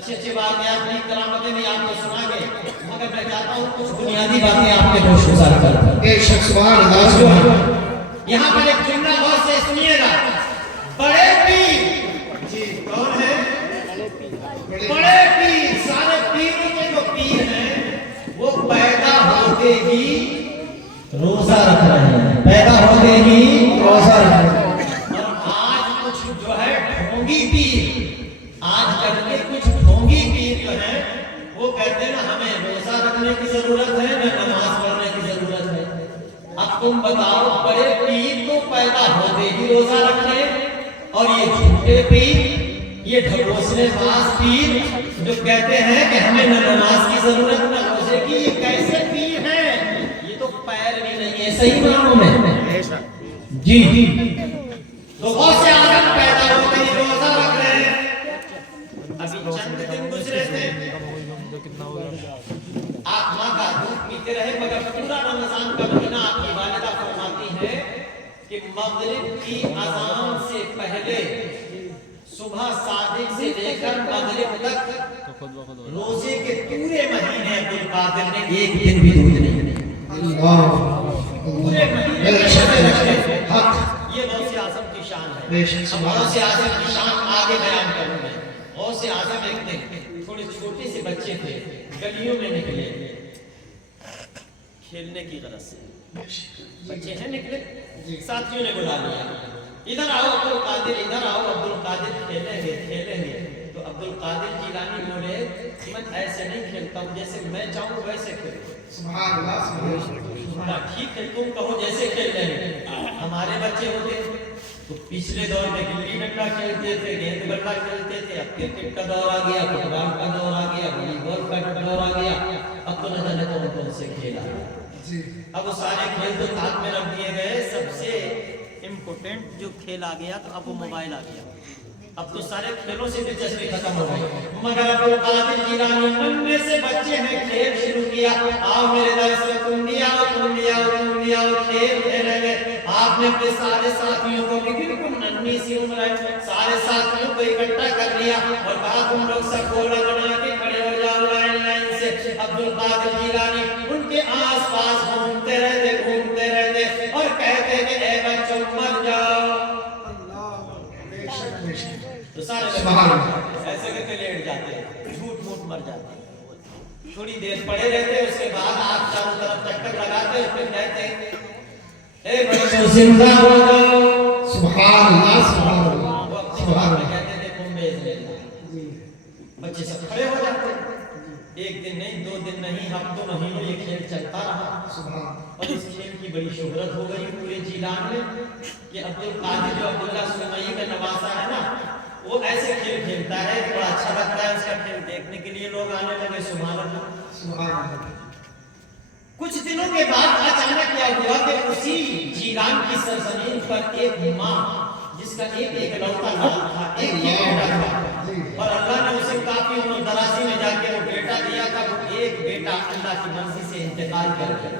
अच्छी अच्छी बातें आपकी करामतें भी आपको सुनाएंगे, मगर मैं चाहता हूँ कुछ बुनियादी बातें आपके होश गुजार कर बेशक सुभान अल्लाह सुभान यहाँ पर एक जुमला गौर से सुनिएगा। बड़े पीर जी कौन है? बड़े पीर, सारे पीरों के जो पीर हैं वो पैदा होते ही रोजा रख रहे हैं, पैदा होते ही रोजा रख रहे हैं। और आज कुछ जो है ढोंगी पीर, आज कल के कुछ ढोंगी पीर जो है वो कहते हैं ना हमें रोजा रखने की जरूरत है ना नमाज पढ़ने की जरूरत है। अब तुम बताओ, बड़े पीर तो पैदा होते ही रोजा रखे और ये झूठे पीर, ये ढकोसले बाज पीर जो कहते हैं कि हमें न नमाज की जरूरत न रोजे की, ये कैसे पीर हैं? ये तो पैर भी नहीं है सही मानों में। जी जी तो बहुत से आदम पैदा होते ही रोजा रख रहे हैं। अभी चंद दिन गुजरे थे, आप माँ का दूध पीते रहे, मगर पूरा रमजान का महीना आपकी वालिदा फरमाती है कि मगरिब की अजान से पहले सुबह सादिक से लेकर मगरिब तक रोजे के पूरे महीने अब्दुल कादिर ने एक दिन भी दूध नहीं पिया। पूरे महीने हक ये गौसे आजम की शान है। गौसे आजम की शान आगे बयान करूंगा। गौसे आजम एक दिन थोड़े छोटे से बच्चे थे, गलियों में निकले खेलने की गरज से। बच्चे हैं निकले, साथियों ने बुला लिया, इधर आओ अब्दुल कादिर, इधर आओ अब्दुल कादिर, खेलेंगे खेलेंगे। तो अब्दुल कादिर जिलानी बोले मैं ऐसे नहीं खेलता हूँ, जैसे मैं चाहूँ वैसे खेलो। सुभान अल्लाह सुभान ठीक है तुम कहो जैसे खेल रहे हैं। हमारे बच्चे होते तो पिछले दौर में गिल्ली डंडा खेलते थे, गेंद बल्ला खेलते थे, अब क्रिकेट का दौर आ गया, फुटबॉल का दौर आ गया, वॉलीबॉल का दौर आ गया, अब तो न जाने कौन से खेल आ गया। अब वो सारे खेल तो ताक में रख दिए गए, सबसे इम्पोर्टेंट जो खेल आ गया तो अब वो मोबाइल आ गया। अब तो सारे खेलों से दिलचस्पी खत्म हो गई, मगर अब्दुल कादिर जिलानी नन्हे से बच्चे हैं खेल शुरू किया। आओ मेरे दर्श में तुम भी आओ, तुम भी आओ, तुम भी आओ, खेल खेलेंगे। आपने अपने सारे साथियों को भी बिल्कुल नन्ही सी उम्र है, सारे साथियों को इकट्ठा कर लिया और कहा तुम लोग सब गोला बना के खड़े हो जाओ लाइन लाइन से। अब्दुल कादिर जिलानी उनके आसपास घूमते रहते और कहते कि ए बच्चों मर जाओ। तो सारे ऐसे करके लेट जाते, झूठ मूठ मर जाते, थोड़ी देर पड़े रहते, उसके बाद आप चारों तरफ चक्कर लगाते फिर कहते ए बच्चों जिंदा हो जाओ। सुभान अल्लाह सुभान अल्लाह सुभान अल्लाह। कहते थे कुंभे बच्चे सब खड़े हो जाते। एक दिन नहीं, 2 दिन नहीं, हफ्तों महीनों ये खेल चलता रहा और इस खेल की बड़ी शोहरत हो गई पूरे जिलान में कि अब्दुल कादिर जो अब्दुल्ला सुलैमानी का नवासा है ना, वो ऐसे खेल खेलता है, बड़ा अच्छा लगता है उसका खेल देखने के लिए लोग आने लगे। सुभान अल्लाह सुभान अल्लाह। कुछ दिनों के बाद अचानक क्या हुआ कि उसी जिलान की सरजमीन पर एक माँ जिसका एक इकलौता लाल था, एक ही बेटा था, और अल्लाह ने उसे काफी उम्र दराजी में जाके वो बेटा दिया था। वो एक बेटा अल्लाह की मर्जी से इंतकाल कर गया।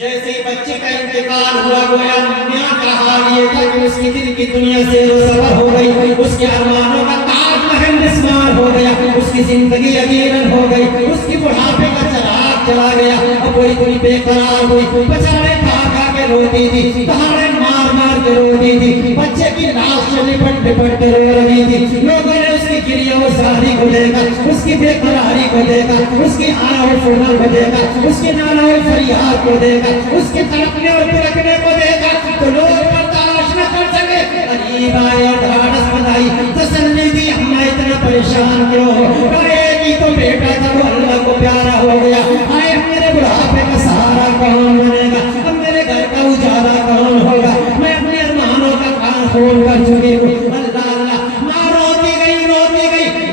जैसे ही बच्चे का इंतकाल हुआ, गोया दुनिया का हाल ये था कि उसकी दिल की दुनिया से रुसवा हो गई, उसके अरमानों का ताजमहल निस्मार हो गया, उसकी जिंदगी अधीरन हो गई, उसकी बुढ़ापे का चराग चला गया। अब कोई कोई बेकरार हुई, बेचारे खा खा के रोती थी, दहाड़े मार मार के रोती थी, बच्चे की लाश से लिपट लिपट के रो रही थी। लोगों ने उसकी गिरियावसारी को देखा, उसकी बेकरारी को देखा, उसकी आह फुड़न को देखा, उसके नाना फरियाद को देखा, उसके तड़पने और तिलकने को देखा, तो लोग बर्दाश्त न कर सके। करीब आए और ढाढ़स बंधाई, तसल्ली दी, हमें इतना परेशान क्यों हो? कहेगी तो बेटा था वो अल्लाह को प्यारा हो गया। आए मेरे बुढ़ापे का सहारा कौन बनेगा? अब मेरे घर का उजाला कौन होगा? मैं अपने अरमानों का कान खोल कर चुकी हूँ। अल्लाह अल्लाह, माँ रोती गई।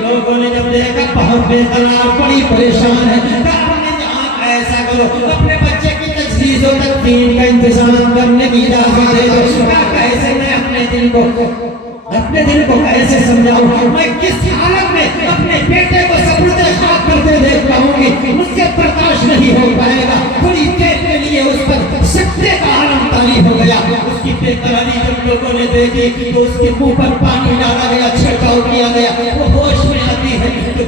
लोगों ने जब देखा बहुत बेकरार, बड़ी परेशान है, ऐसा करो अपने बच्चे की तजदीद और तकदीम का इंतजाम करने की इजाजत दे दो। कैसे मैं अपने दिल को कैसे समझाऊं? मैं किस हालत में अपने बेटे को सबूते खाक करते देख पाऊंगी? मुझसे बर्दाश्त नहीं हो पाएगा। थोड़ी देर के लिए उस पर सकते का आलम तारी हो गया। उसकी बेकरारी जब लोगों ने देखी तो उसके मुंह पर पानी डाला गया, छिड़काव किया गया। वो होश में आती है तो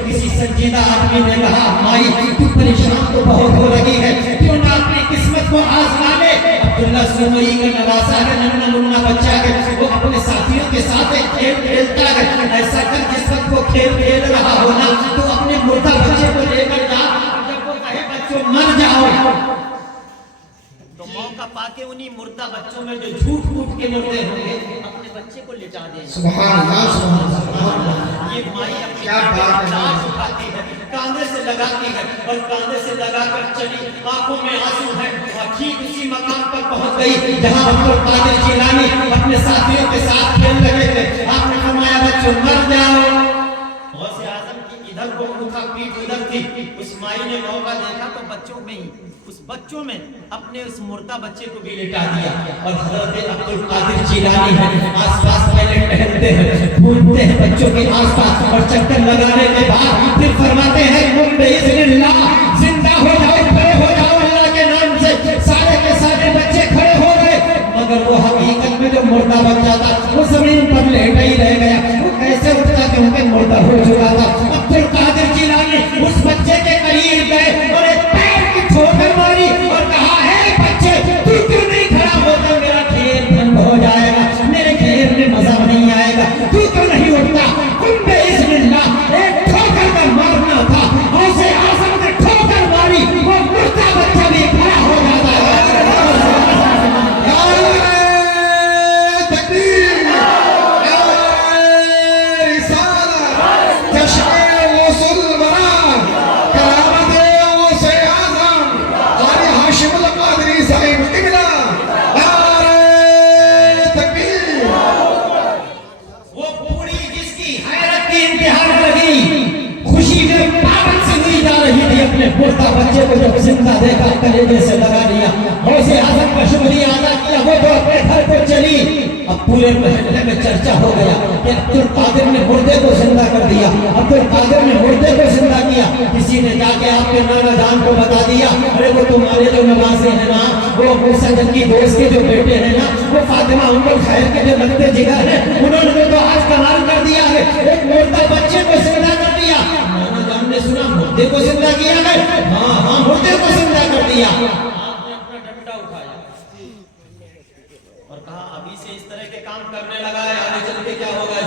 संजीदा आदमी ने कहा, माई तू परेशान तो बहुत हो रही है, क्यों ना अपनी किस्मत को आजमा ले। अब्दुल्ला सुमई का नवासा है, नन्ना मुन्ना बच्चा है, वो अपने साथियों के साथ एक खेल खेलता है। ऐसा कर जिस वक्त वो खेल खेल रहा हो ना, तो अपने मुर्दा बच्चे को लेकर जा, और जब वो कहे बच्चों मर जाओ, तो मौका पाके उन्हीं मुर्दा बच्चों में जो झूठ फूट के मुर्दे होंगे, अपने बच्चे को लिटा दे। सुभान अल्लाह, सुभान अल्लाह। ये माई अपनी क्या बात है। लाश उठाती है, कांधे से लगाती है, और कांधे से लगाकर चली, आंखों में आंसू है, और ठीक उसी मकाम पर पहुंच गई जहां अब्दुल कादिर जिलानी अपने साथियों के साथ खेल रहे थे। आपने फरमाया बच्चों मर जाओ। गौसे आजम की इधर को मुखा पीठ उधर थी, उस माई ने मौका देखा तो बच्चों में ही, उस बच्चों में अपने उस मुर्दा बच्चे को भी लिटा दिया। और हजरत अब्दुल कादिर जिलानी है, आसपास पहले टहलते हैं, घूमते हैं बच्चों के आसपास, और चक्कर लगाने के बाद फिर फरमाते हैं बिइज़्निल्लाह जिंदा हो जाओ, खड़े हो जाओ अल्लाह के नाम से। सारे के सारे बच्चे खड़े हो गए, मगर वो हकीकत में जो मुर्दा बच्चा था वो जमीन पर लेटा ही रह गया। वो कैसे उठता, क्योंकि मुर्दा हो चुका था। अब्दुल कादिर जिलानी उस बच्चे के करीब गए और एक पैर की ठोकर मारी और कहा, है बच्चे तू क्यों नहीं खड़ा होता, मेरा खेल बंद हो जाएगा, मेरे खेल में मजा नहीं आएगा, तू क्यों नहीं उठता। तुम बिइज़्निल्लाह एक ठोकर का मारना था, गौसे आज़म ने ठोकर मारी, वो मुर्दा बच्चा भी खड़ा हो जाता है। मुर्दा बच्चे को जब जिंदा देखा, कलेजे से लगा लिया, गौसे आज़म का शुक्रिया अदा किया। वो तो अपने घर को चली। अब पूरे महल्ले में चर्चा हो गया कि अब्दुल कादिर ने मुर्दे को जिंदा कर दिया, अब्दुल कादिर ने मुर्दे को जिंदा किया। किसी ने जाके आपके नाना जान को बता दिया, अरे वो तुम्हारे जो नवासे हैं ना, वो मूसा की दोस्त के जो बेटे हैं ना, वो फातिमा उम्मुल खैर के जो लगते जिगर हैं, उन्होंने तो आज कमाल कर दिया है, एक मुर्दा बच्चे को जिंदा कर दिया। नाना जान ने सुना मुर्दे को जिंदा किया है, हाँ हाँ मुर्दे को जिंदा कर दिया। आपने अपना डंडा उठाया और कहा, अभी से इस तरह के काम करने लगा है, आगे चल के क्या होगा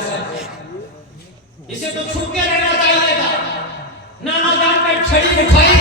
इसे तो छुप के रहना चाहिए था। नाना जान ने छड़ी उठाई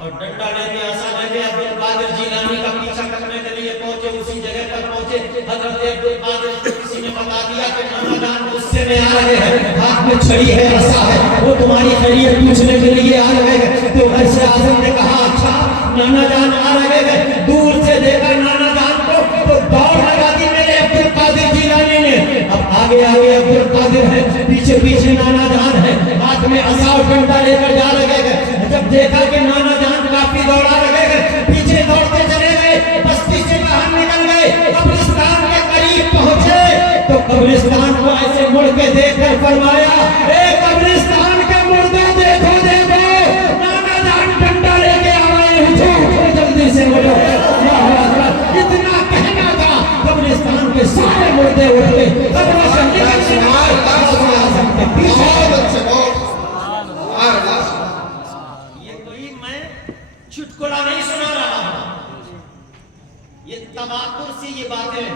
और डंडा लेके आसा लेके अब्दुल कादिर जिलानी का पीछा करने के लिए पहुंचे। उसी जगह पर पहुंचे, हजरत अब्दुल कादिर को किसी ने बता दिया कि नाना जान गुस्से में आ रहे हैं, हाथ में छड़ी है, रस्सा है, वो तुम्हारी खैरियत पूछने के लिए आ रहे हैं। तो गौसे आज़म ने कहा, अच्छा नाना जान आ रहे हैं। दूर से देखा नाना जान को तो दौड़ लगा दी मेरे अब्दुल कादिर जिलानी ने। अब आगे आगे अब्दुल कादिर है, पीछे पीछे नाना जान है, हाथ में असा और डंडा लेकर जा रहे हैं। जब देखा कि नाना जान काफी दौड़ा रहे हैं, पीछे दौड़ते चले गए, बस्ती से बाहर निकल गए, कब्रिस्तान के करीब पहुंचे तो कब्रिस्तान को ऐसे मुड़ के देखकर फरमाया, ए कब्रिस्तान के मुर्दे देखो देखो, नाना जान डंडा लेके आए, उठो जल्दी से उठो। इतना कहना था, कब्रिस्तान के सारे मुर्दे उठ गए, कब्र से निकल के आज़म के पीछे। ये कोई मैं चुटकुला नहीं सुना रहा हूं, ये तवातुर से ये बातें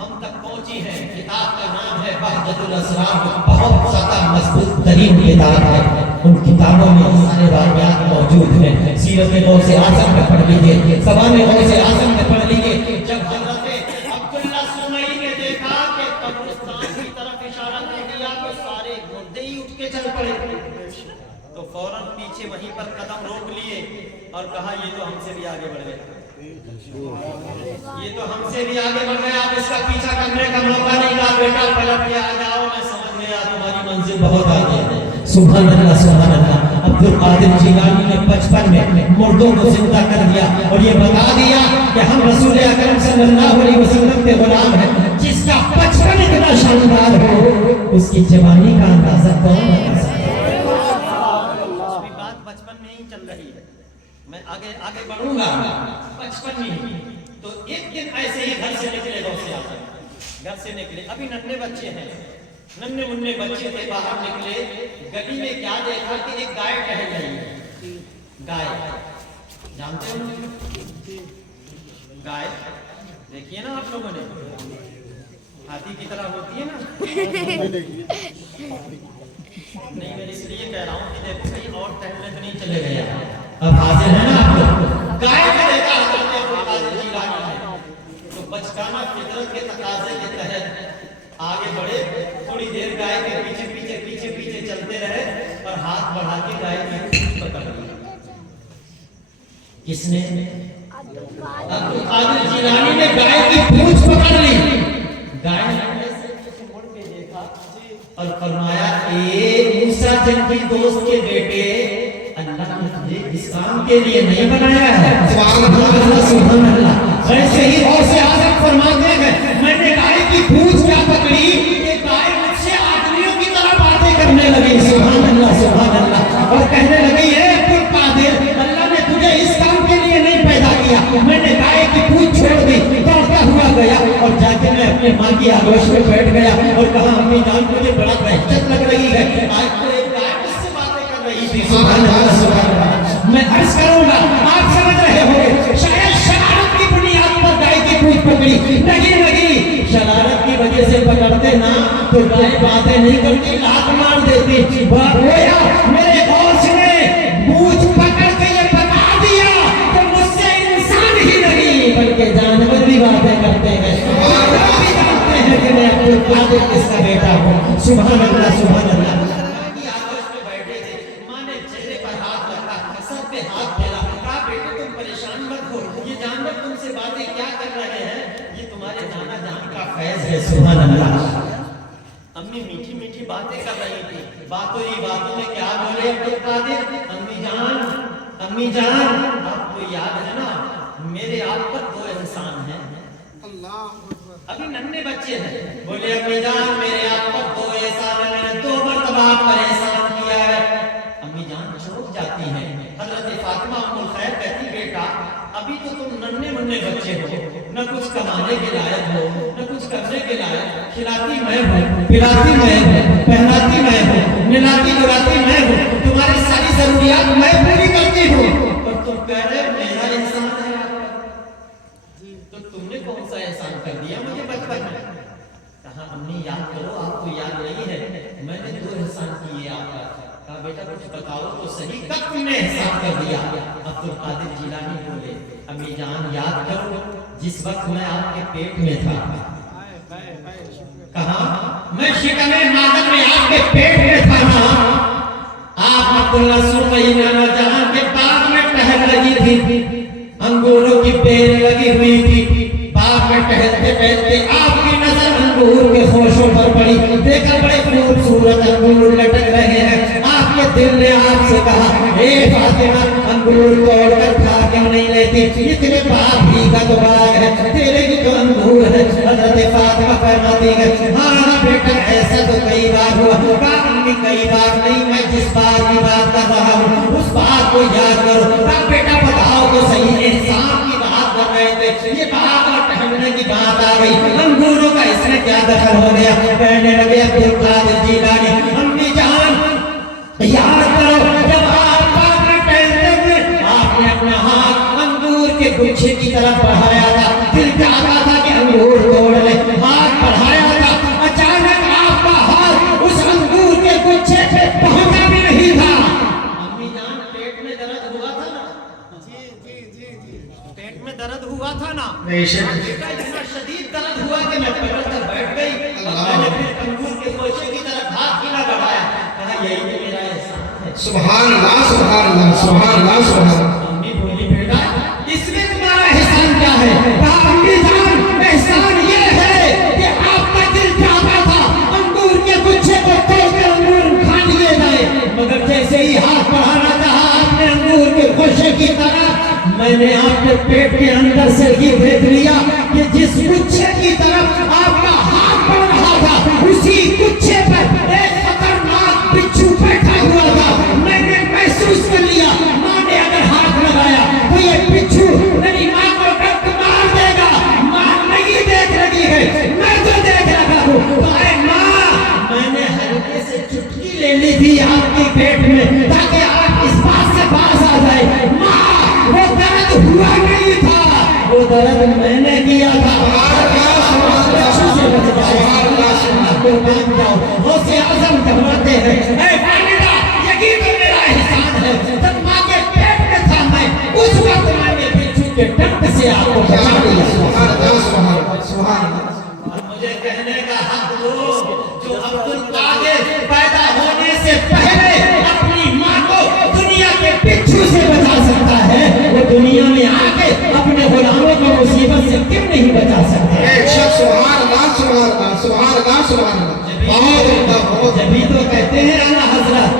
हम तक पहुंची है। किताब का नाम है बहजतुल असरार, बहुत ज्यादा मजबूत तरीन किताब है। उन किताबों में सारे वाक़यात मौजूद हैं। सीरत गौसे आज़म में पढ़ लीजिए, ज़बान गौसे आज़म में पढ़ लीजिए। जब हज़रत अब्दुल्ला सुमई ने देखा कि कब्रिस्तान की तरफ इशारा कर दिया तो सारे मुर्दे ही उठ के चल पड़े, तो फौरन पीछे वहीं पर कदम रोक लिए और कहा, ये तो हमसे भी आगे बढ़ गया, ये तो हमसे भी आगे बढ़ गया, अब इसका पीछा करने का मौका नहीं था। बेटा पलट के आ जाओ, मैं समझ गया तुम्हारी मंजिल बहुत आगे है। सुभान अल्लाह, सुभान अल्लाह। अब्दुल कादिर जिलानी ने 55 में मुर्दों को जिंदा कर दिया और ये बता दिया कि हम रसूल अकरम सल्लल्लाहु अलैहि वसल्लम के गुलाम हैं। जिसका 55 इतना शानदार हो, उसकी जवानी का अंदाजा कौन लगा सकता है। अभी बात 55 में ही चल रही है, मैं आगे आगे बढ़ूंगा। 55 में तो एक दिन ऐसे ही घर से निकले, घर से निकले, अभी नन्हे बच्चे हैं, नन्हे मुन्ने बच्चे थे, बाहर निकले, गली में क्या देखा कि एक गाय टहल रही है। गाय जानते हो गाय, देखिए ना आप लोगों ने, हाथी की तरह होती है ना। नहीं, मैं इसलिए कह रहा हूँ कि देखो कहीं और टहलने तो नहीं चले गए, अब हाजिर है ना आप लोग। गाय को देखा हजरत अब्दुल कादिर जिलानी ने, तो बचकाना फितरत के तकाजे के तहत आगे बढ़े, थोड़ी देर गाय के पीछे पीछे पीछे पीछे चलते रहे और हाथ बढ़ा के गाय की पूंछ पकड़ ली। किसने? अब्दुल कादिर जिलानी ने गाय की पूंछ पकड़ ली। गाय ने से मुड़ के देखा और फरमाया, ए मूसा जंगी दोस्त के बेटे, अल्लाह ने तुझे इस काम के लिए नहीं बनाया है। सुभान अल्लाह। वैसे ही और से आज़म फरमाते हैं, मैंने गाय की पूंछ क्या पकड़ी कि गाय मुझसे आदमियों की तरह बातें करने लगी। सुभान अल्लाह, सुभान अल्लाह। और कहने लगी, है अब्दुल कादिर, अल्लाह ने तुझे इस काम के लिए नहीं पैदा किया। मैंने गाय की पूंछ छोड़ दी, दौड़ता हुआ गया और जाके मैं अपनी माँ की आगोश में बैठ गया और कहा, अम्मी जान मुझे बड़ा दहशत लग रही है, आज तो एक गाय मुझसे बातें कर रही थी। सुभान अल्लाह, सुभान अल्लाह। मैं अर्ज करूंगा, आप समझ रहे होंगे, शायद शरारत की बुनियाद पर गाय की पूंछ पकड़ी। नहीं, शरारत की वजह से पकड़ते ना तो गाय बातें नहीं करती, लात मार देती। मेरे होश ने पूंछ पकड़ के ये बता दिया कि मुझसे इंसान ही नहीं बल्कि जानवर भी बातें करते हैं, भी जानते हैं कि मैं अब्दुल कादिर किसका बेटा हूँ। सुभान अल्लाह, सुभान अल्लाह। आगोश में बैठे थे, माँ ने चेहरे पर हाथ रखा, सब पे हाथ फेरा, कहा, बेटे तुम परेशान मत हो, ये जानवर तुमसे बातें क्या कर रहे हैं, ये तुम्हारे नाना जान का फैज है। सुभान अल्लाह। अम्मी मीठी मीठी बातें कर रही थी, बातों ही बातों में क्या बोले अब्दुल कादिर, अम्मी जान आपको याद है ना, मेरे आप पर 2 एहसान हैं। अभी नन्हे बच्चे हैं, बोले अम्मी जान मेरे आप पर 2 एहसान है, मैंने 2 मरतबा पर एहसान किया है। अम्मी जान चौंक जाती हैं। हजरत फातिमा उम्मुल खैर कहती, बेटा अभी तो तुम नन्हे मुन्ने बच्चे हो, न कुछ कमाने के लायक हो, न कुछ करने के लायक, खिलाती मैं हूँ, पिलाती मैं हूँ, पहनाती मैं हूँ, मिलाती डुलाती मैं हूँ, तुम्हारी सारी जरूरियात मैं पूरी करती हूँ, और तुम कह रहे मेरा एहसान है। तो तुमने कौन सा एहसान कर दिया मुझे बचपन में? कहा, अम्मी याद करो, आपको याद नहीं है, मैंने 2 एहसान किए आपका। कहा, बेटा कुछ बताओ तो सही, कब तुमने एहसान कर दिया? अब्दुल कादिर जिलानी बोले, अम्मी जान याद करो, जिस वक्त मैं आपके पेट में था। कहा, मैं शिकमे मादर में आपके पेट में था ना, आप अब्दुल्ला सुमैया जहां के बाग में टहल रही थी, अंगूरों की बेल लगी हुई थी, बाग में टहलते टहलते आपकी नजर अंगूर के खोशों पर पड़ी, देखा बड़े खूबसूरत अंगूर लटक रहे हैं। आपके दिल ने आपसे कहा, हे फातिमा अंगूर तोड़कर खा क्यों नहीं लेती, ये तेरे बाप ही का तो बाग है, तेरे की तो अंगूर है। हजरत फातिमा फरमाती है, हाँ बेटा ऐसा तो कई बार हुआ। कहा, अम्मी कई बार नहीं, मैं जिस बार की बात कर रहा हूँ उस बात को याद करो। कहा, बेटा बताओ तो सही, एहसान की बात कर रहे थे, ये बात और टहलने की बात आ गई, अंगूरों का इसमें क्या दखल हो गया? कहने लगे अब्दुल कादिर जिलानी, अम्मी जान याद करो, जब आप बाग में टहलते थे आपने अपना हाथ अंगूर के गुच्छे की तरफ बढ़ाया था, दिल चाहता था कि अंगूर तोड़ ले, हाथ बढ़ाया था, अचानक आपका हाथ उस अंगूर के गुच्छे पे पहुंचा भी नहीं था। अम्मी जान पेट में दर्द हुआ था ना? पेट में दर्द हुआ था ना? बेटा इतना शदीद दर्द हुआ कि मैं पकड़ कर बैठ गई, मैंने फिर अंगूर के गुच्छे की तरफ हाथ ही ना बढ़ाया। कहा, यही तो मेरा एहसान है। सुभान अल्लाह, सुभान अल्लाह, सुभान अल्लाह, सुभान। अम्मी बोली, बेटा इसमें तुम्हारा एहसान क्या है? कहा, अम्मी जान एहसान ये है कि आपका दिल चाहता था अंगूर के गुच्छे को तोड़कर अंगूर खा लिए जाए, मगर जैसे ही हाथ बढ़ाना चाहा आपने अंगूर के गुच्छे की तरफ, मैंने आपके पेट के अंदर से ये देख लिया कि जिस गुच्छे की तरफ आपका हाथ बढ़ रहा था उसी गुच्छे पर एक खतरनाक बिच्छू बैठा हुआ था। मैंने महसूस कर लिया, माँ ने अगर हाथ लगाया तो ये बिच्छू मेरी माँ को डंक मार देगा। माँ नहीं देख रही है, मैं तो देख रहा हूँ। तो अरे माँ, वो दर्द मैंने किया था। बिच्छू से बच जाओ, कुर्बान जाओ। गौसे आजम फरमाते हैं, ऐ वालिदा यही तो मेरा एहसान है, जब माँ के पेट में था मैं उस वक्त मैंने बिच्छू के डंक से आपको बचा लिया। और मुझे कहने का हक दो, जो अब्दुल कादिर पैदा होने से पहले अपनी माँ को दुनिया के बिच्छू से बचा सकता है, वो दुनिया में आके अपने गुलामों को मुसीबत से क्यों नहीं बचा सकता? जभी तो कहते हैं आला हजरत,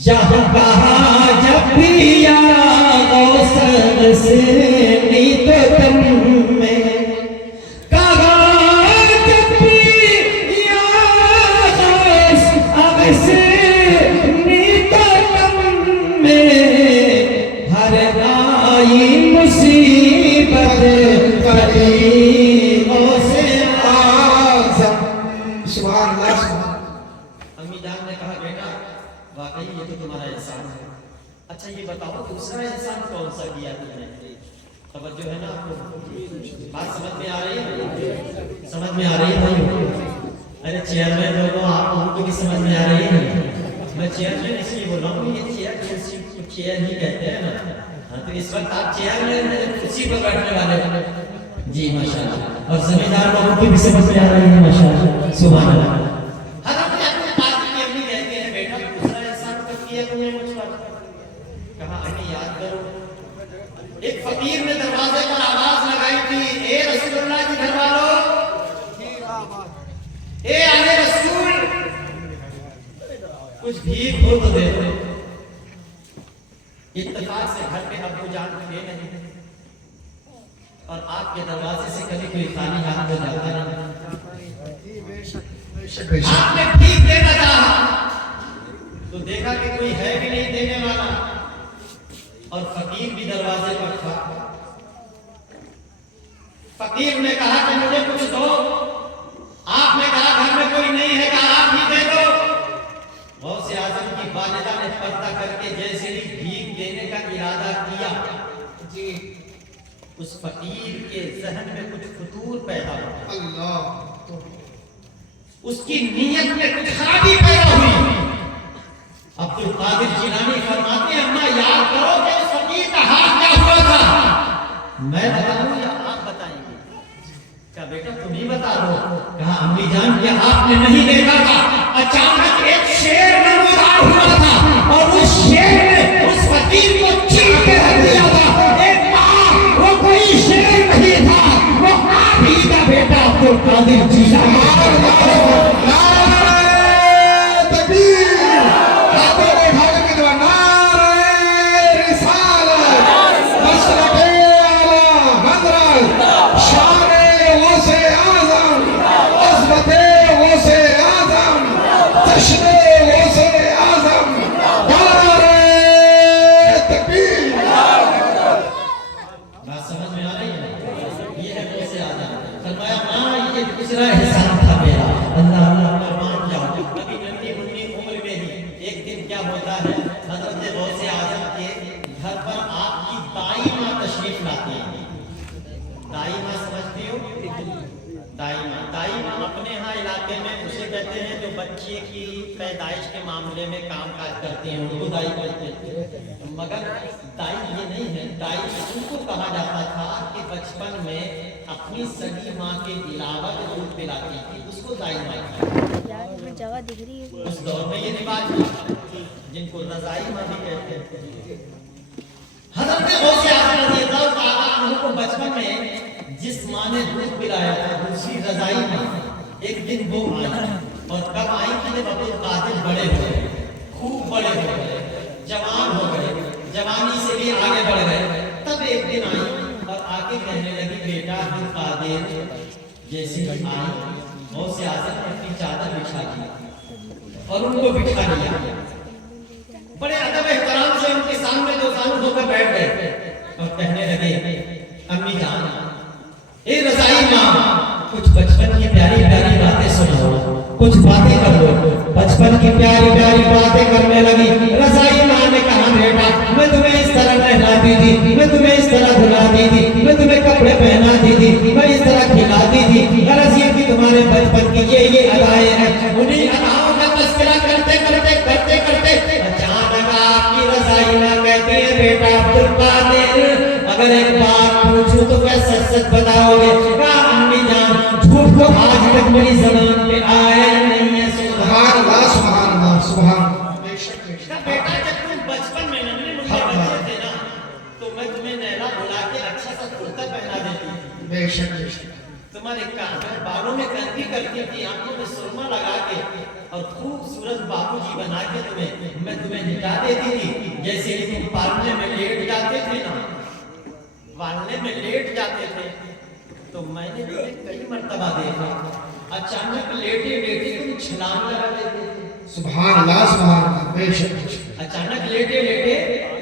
जहाँ कहा जब भी याद औसत से नीत तुम में, कहा जब भी याद औसत से नीत तुम में, हर आई मुसीबत करीमों से आज़म। अम्मी जान ने कहा, बेटा वाकई ये तो तुम्हारा एहसान है। अच्छा ये बताओ दूसरा एहसान कौन सा किया तुमने? तवज्जो है ना आपको? बात समझ में आ रही है? समझ में आ रही है भाई? अरे चेयरमैन लोगों, आप उनको भी समझ में आ रही है? मैं चेयरमैन इसलिए बोल रहा हूँ, ये चेयर कुर्सी को चेयर ही कहते हैं ना। हाँ, तो इस वक्त आप चेयरमैन हैं, कुर्सी पर बैठने वाले जी माशाल्लाह। और जमींदार लोगों की भी समझ में आ रही है माशाल्लाह, सुभान अल्लाह। एक फकीर ने दरवाजे पर आवाज लगाई थी, ए रसूलुल्लाह के घर वालों, ए आले रसूल, कुछ भीख हो तो दे दो। इत्तेफाक से घर पे अब्बू जान थे नहीं, और आपके दरवाजे से कभी कोई खाली हाथ हो जाता नहीं। आपने भीख देना चाहा तो देखा कि कोई है भी नहीं देने वाला, और फकीर भी दरवाजे पर था। फकीर ने कहा कि मुझे कुछ दो। आपने कहा घर में कोई नहीं है, कहा आप ही दे दो। गौसे आजम की वालिदा ने पर्दा करके जैसे ही भीख देने का इरादा किया जी, उस फकीर के जहन में कुछ फतूर पैदा हुआ। अल्लाह, उसकी नीयत में कुछ खराबी पैदा हुई। अब्दुल कादिर जिलानी फरमाते हैं, अम्मा याद करो कि उस फकीर का हाथ क्या हुआ था? मैं बताऊं या आप बताएंगे? क्या बेटा तुम ही बता दो। कहा अम्मी जान के आपने नहीं देखा था, अचानक एक शेर नमूदार हुआ था, और उस शेर ने उस फकीर को चीर के रख दिया था। एक माँ, वो कोई शेर नहीं था, वो आप ही का बेटा अब्दुल कादिर जिलानी। बच्चे की पैदाइश के मामले में काम काज करते हैं, उनको दाई कहते हैं। मगर दाई ये नहीं है, दाई उनको कहा जाता था कि बचपन में अपनी सगी माँ के अलावा जो दूध पिलाती थी उसको दाई माँ कहते हैं। उस दौर में ये रिवाज था, जिनको रजाई माँ भी कहते हैं। हज़रत गौसे आज़म रज़ियल्लाहु ताला अन्हु को बचपन में जिस माँ ने दूध पिलाया था, दूसरी रजाई माँ, एक दिन वो आई, और कब आई कि जब अब्दुल कादिर बड़े हो गए, खूब बड़े हो गए, जवान हो गए, जवानी से भी आगे बढ़ गए, तब एक दिन आई और आके कहने लगी, बेटा अब्दुल कादिर, जैसे आई गौसे आज़म ने अपनी चादर बिछा दी और उनको बिठा लिया। बड़े अदब एहतराम से उनके सामने दो सानू होकर बैठ गए और कहने लगे, अम्मी जान, ए रज़ाई माँ, कुछ बचपन की प्यारी प्यारी बातें सुनाओ, कुछ बातें कर लो। बचपन की प्यारी प्यारी बातें करने लगी। रज़ाई माँ ने कहा, बेटा मैं तुम्हें इस तरह नहलाती थी, मैं तुम्हें इस तरह धुलाती थी, अब्दुल कादिर अगर एक बात पूछूं तो क्या सच सच बताओगे? कहा अम्मी जान झूठ तो आज तक मेरी ज़बान पे आया ही नहीं है। सुभान अल्लाह सुभान अल्लाह सुभान अल्लाह। बेटा जब तुम बचपन में नन्हे मुन्ने बच्चे थे ना तो मैं तुम्हें नहला धुला के अच्छा सा कुर्ता पहना देती थी। बेशक बेशक। तुम्हारे बालों में कंघी करती थी, आंखों में सुरमा लगा के और खूबसूरत बाबूजी बना के तुम्हें लिटा देती थी। जैसे कि तुम पालने में लेट जाते थे ना, पालने में लेट जाते थे तो मैंने तुम्हें कई मर्तबा देखा अचानक लेटे लेटे तुम छलांग लगा देते थे। सुभान अल्लाह बेशक बेशक। अचानक लेटे लेटे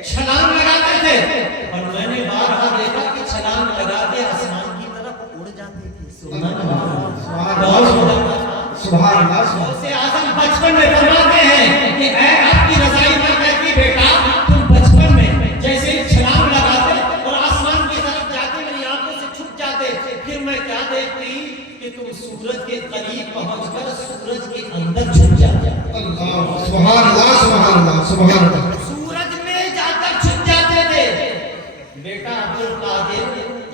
छलांग लगाते थे और मैंने बार-बार देखा कि छलांग लगा के आसमान की तरफ उड़ जाते थे। सुभान अल्लाह बहुत सुंदर था। सुभान अल्लाह। उससे आजम बचपन में फरमाते हैं कि ऐ आपकी रज़ाई में कहती बेटा तुम बचपन में जैसे ही छलांग लगाते और आसमान की तरफ जाते मेरी आंखों से छुप जाते, फिर मैं क्या देखती कि तुम सूरज के करीब पहुंचकर सूरज के अंदर छुप जाते। अल्लाह सुभान अल्लाह सुभान अल्लाह सुभान अल्लाह। सूरज में जाकर छुप जाते थे। बेटा अब्दुल कादिर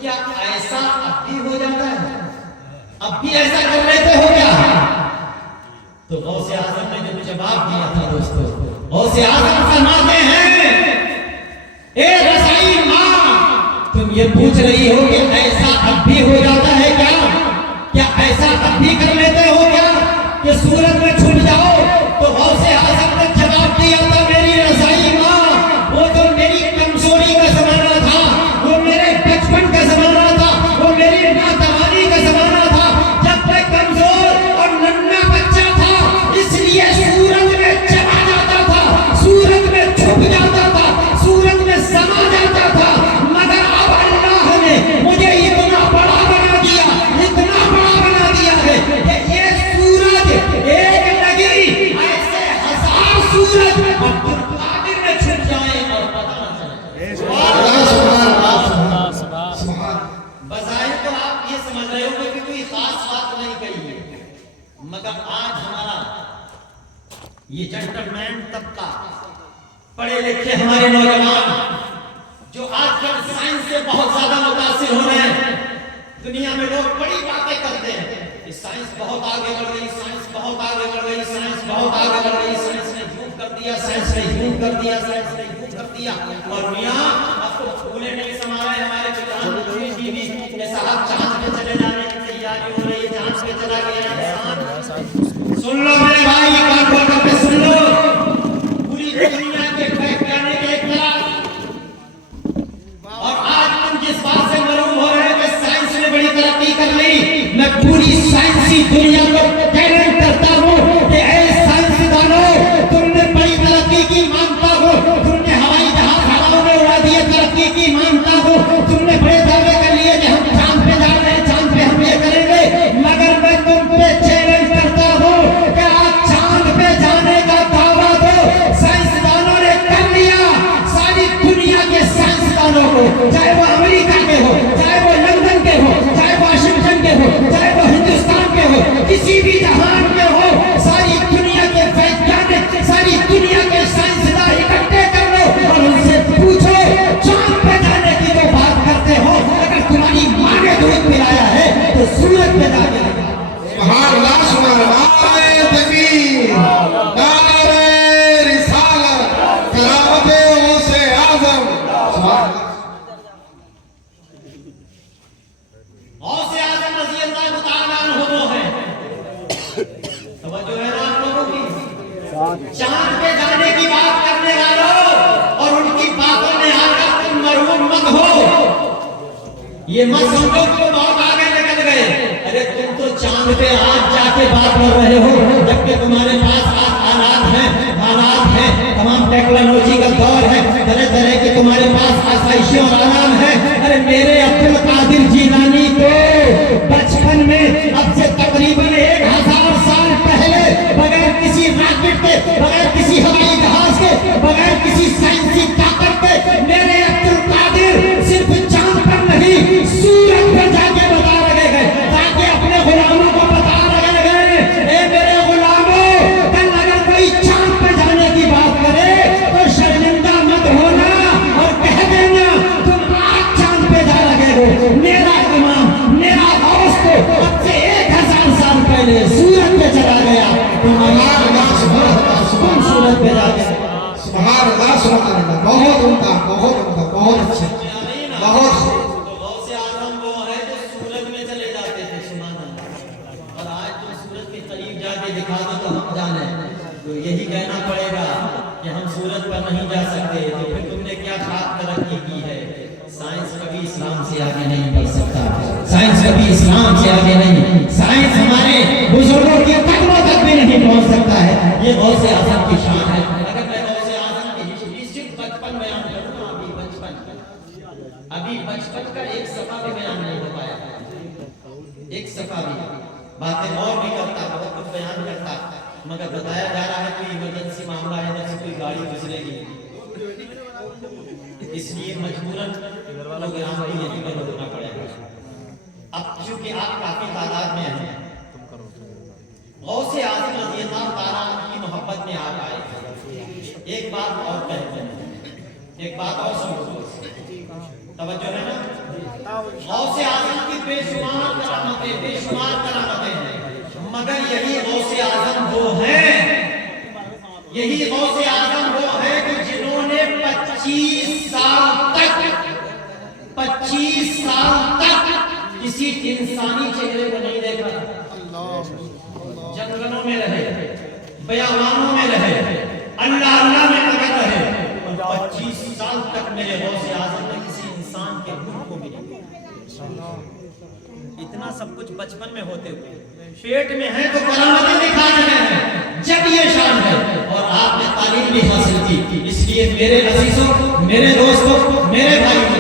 क्या ऐसा अब भी हो जाता है? अब भी ऐसा कर लेते हो क्या? तो गौसे आजम ने जब जवाब दिया था दोस्तों, गौसे आजम फरमाते हैं ए रज़ाई माँ तुम ये पूछ रही हो कि ऐसा अब भी हो जाता है क्या? क्या ऐसा अब भी कर लेते हो क्या कि सूरज में छुप जाओ? तो गौसे आजम ने जवाब दिया था मेरी रज़ाई माँ वो तो मेरी कमजोरी का जमाना था, वो मेरे बचपन का जमाना था, वो मेरी नादानी का जमाना था जब मैं कमजोर और नन्हा बच्चा था, इसलिए सूरज में चला जाता था, सूरज में छुप जाता था, सूरज में समा जाता था। मगर अब अल्लाह ने मुझे इतना बड़ा बना दिया, इतना बड़ा बना दिया है कि ये सूरज एक लगी ऐसे हजार सूरज अब्दुल कादिर में छुप जाए और पता न चले। बज़ाहिर तो आप ये समझ रहे होंगे कि कोई खास बात नहीं कही है, मगर आज हमारा ये जेंटलमैन तबका, पढ़े लिखे हमारे नौजवान जो आजकल साइंस से बहुत ज्यादा मुतासिर हो रहे हैं, दुनिया में लोग बड़ी बातें करते हैं कि साइंस बहुत आगे बढ़ गई, साइंस बहुत आगे बढ़ गई, साइंस बहुत आगे बढ़ गई, साइंस ने यूं कर दिया, साइंस ने यूं कर दिया, साइंस ने यूं कर दिया। और मियां आपको भूले नहीं समा रहे हमारे प्रधानमंत्री जी भी कि साहब चांद पे चले जाने की तैयारी हो रही है, चांद पे चला गया इंसान। सुन लो मेरे भाई, कान खोल कर सुन लो, पूरी दुनिया के वैज्ञानिक एक तरफ और आज तुम जिस बात से मरूम हो रहे हो कि साइंस ने बड़ी तरक्की कर ली, मैं पूरी साइंसी दुनिया को चैलेंज करता हूँ कि ऐ साइंसदानों तुमने बड़ी तरक्की की मानता हो, तुमने हवाई जहाज हवाओं में उड़ा दिए, तरक्की की मानता हो, तुमने बड़े दावे कर लिए कि हम चांद पे जा रहे हैं, चांद पे हम ये करेंगे, मगर मैं तुम पे चैलेंज करता हूँ कि आज चांद पे जाने का दावा तो साइंसदानों ने कर लिया। सारी दुनिया के साइंसदानों को, चाहे वो अमेरिका के हो, चाहे वो लंदन के हो, चाहे वाशिंगटन के हो, चाहे वो हिंदुस्तान के हो, किसी भी जहान के हो, सारी दुनिया के वैज्ञानिक, सारी दुनिया के साइंसदान इकट्ठे कर लो और उनसे पूछो चांद पे जाने की जो बात करते हो, अगर तुम्हारी माँ ने दूध पिलाया है तो सूरज पे जाके सुभान अल्लाह सुभान अल्लाह। नारे तकबीर, नारे रिसालत, करामते गौसे आज़म। सुभान अल्लाह। गौसे आज़म रज़ी अल्लाह तआला अन्हु है। तवज्जो है ना आप लोगों की? चांद पे जाने की बात करने वालों और उनकी बातों में आकर तुम मरूम मत हो। ये मत समझो कि वो बहुत आगे निकल गए। अरे तुम तो चांद पे आज जाके बात कर रहे हो, जबकि तुम्हारे पास आज हालात हैं, तमाम टेक्नोलॉजी का दौर है, तरह तरह के तुम्हारे पास आसाइशें और आराम है। अरे मेरे अब्दुल कादिर जीलानी तो बचपन में अब से तकरीबन 1000 साल पहले बगैर किसी रॉकेट के, बगैर किसी हवाई जहाज के, बगैर किसी साइंसी ताकत के मेरे अब्दुल कादिर सिर्फ चांद पर नहीं सूरज पर जाके बता रहे गए, ताकि अपने गुलामों को बता रहे गए ए मेरे गुलामों, कल अगर कोई चांद पे जाने की बात करे तो शर्मिंदा मत होना और कह देना दिखा दो तो हम जाने, तो यही कहना पड़ेगा कि हम सूरज पर नहीं जा सकते, तो फिर तुमने क्या खाक तरक्की की है। साइंस कभी इस्लाम से आगे नहीं बढ़ सकता, साइंस कभी इस्लाम से आगे नहीं, साइंस हमारे बुजुर्गों के कदमों तक भी नहीं पहुंच सकता है। ये गौसे आजम की शान है। अगर मैं गौसे आजम की हिस्ट्री सिर्फ बचपन बयान करूं, अभी बचपन का एक सफा भी बयान नहीं हो पाया, एक सफा भी, बातें और भी करता, बहुत कुछ बयान करता, मगर बताया जा रहा है कोई इमरजेंसी मामला है, जैसे कोई गाड़ी गुजरेगी, इसलिए मजबूरन प्रोग्राम को यहीं पर रोकना पड़ेगा। अब चूंकि आप काफी तादाद में हैं, गौसे आज़म रज़ियल्लाहु ताला की मोहब्बत में आप आए। एक बात और कहते हैं, एक बात और सुनो, तवज्जो है ना। गौसे आज़म की बेशुमार करामतें हैं, मगर यही गौसे आज़म वो हैं, यही गौसे आज़म वो हैं कि जिन्होंने 25 साल तक किसी इंसानी चेहरे को नहीं देखा। जंगलों में रहे, बयावानों में रहे, अल्लाह अल्लाह में लगे रहे, और 25 साल तक मेरे गौसे आज़म ने किसी इंसान के मुंह को भी नहीं देखा। इतना सब कुछ बचपन में होते हुए पेट में है तो करामतें दिखा रहे हैं, जब ये शान है। और आपने तालीम भी हासिल की, इसलिए मेरे अजीजों, मेरे दोस्तों, मेरे भाइयों,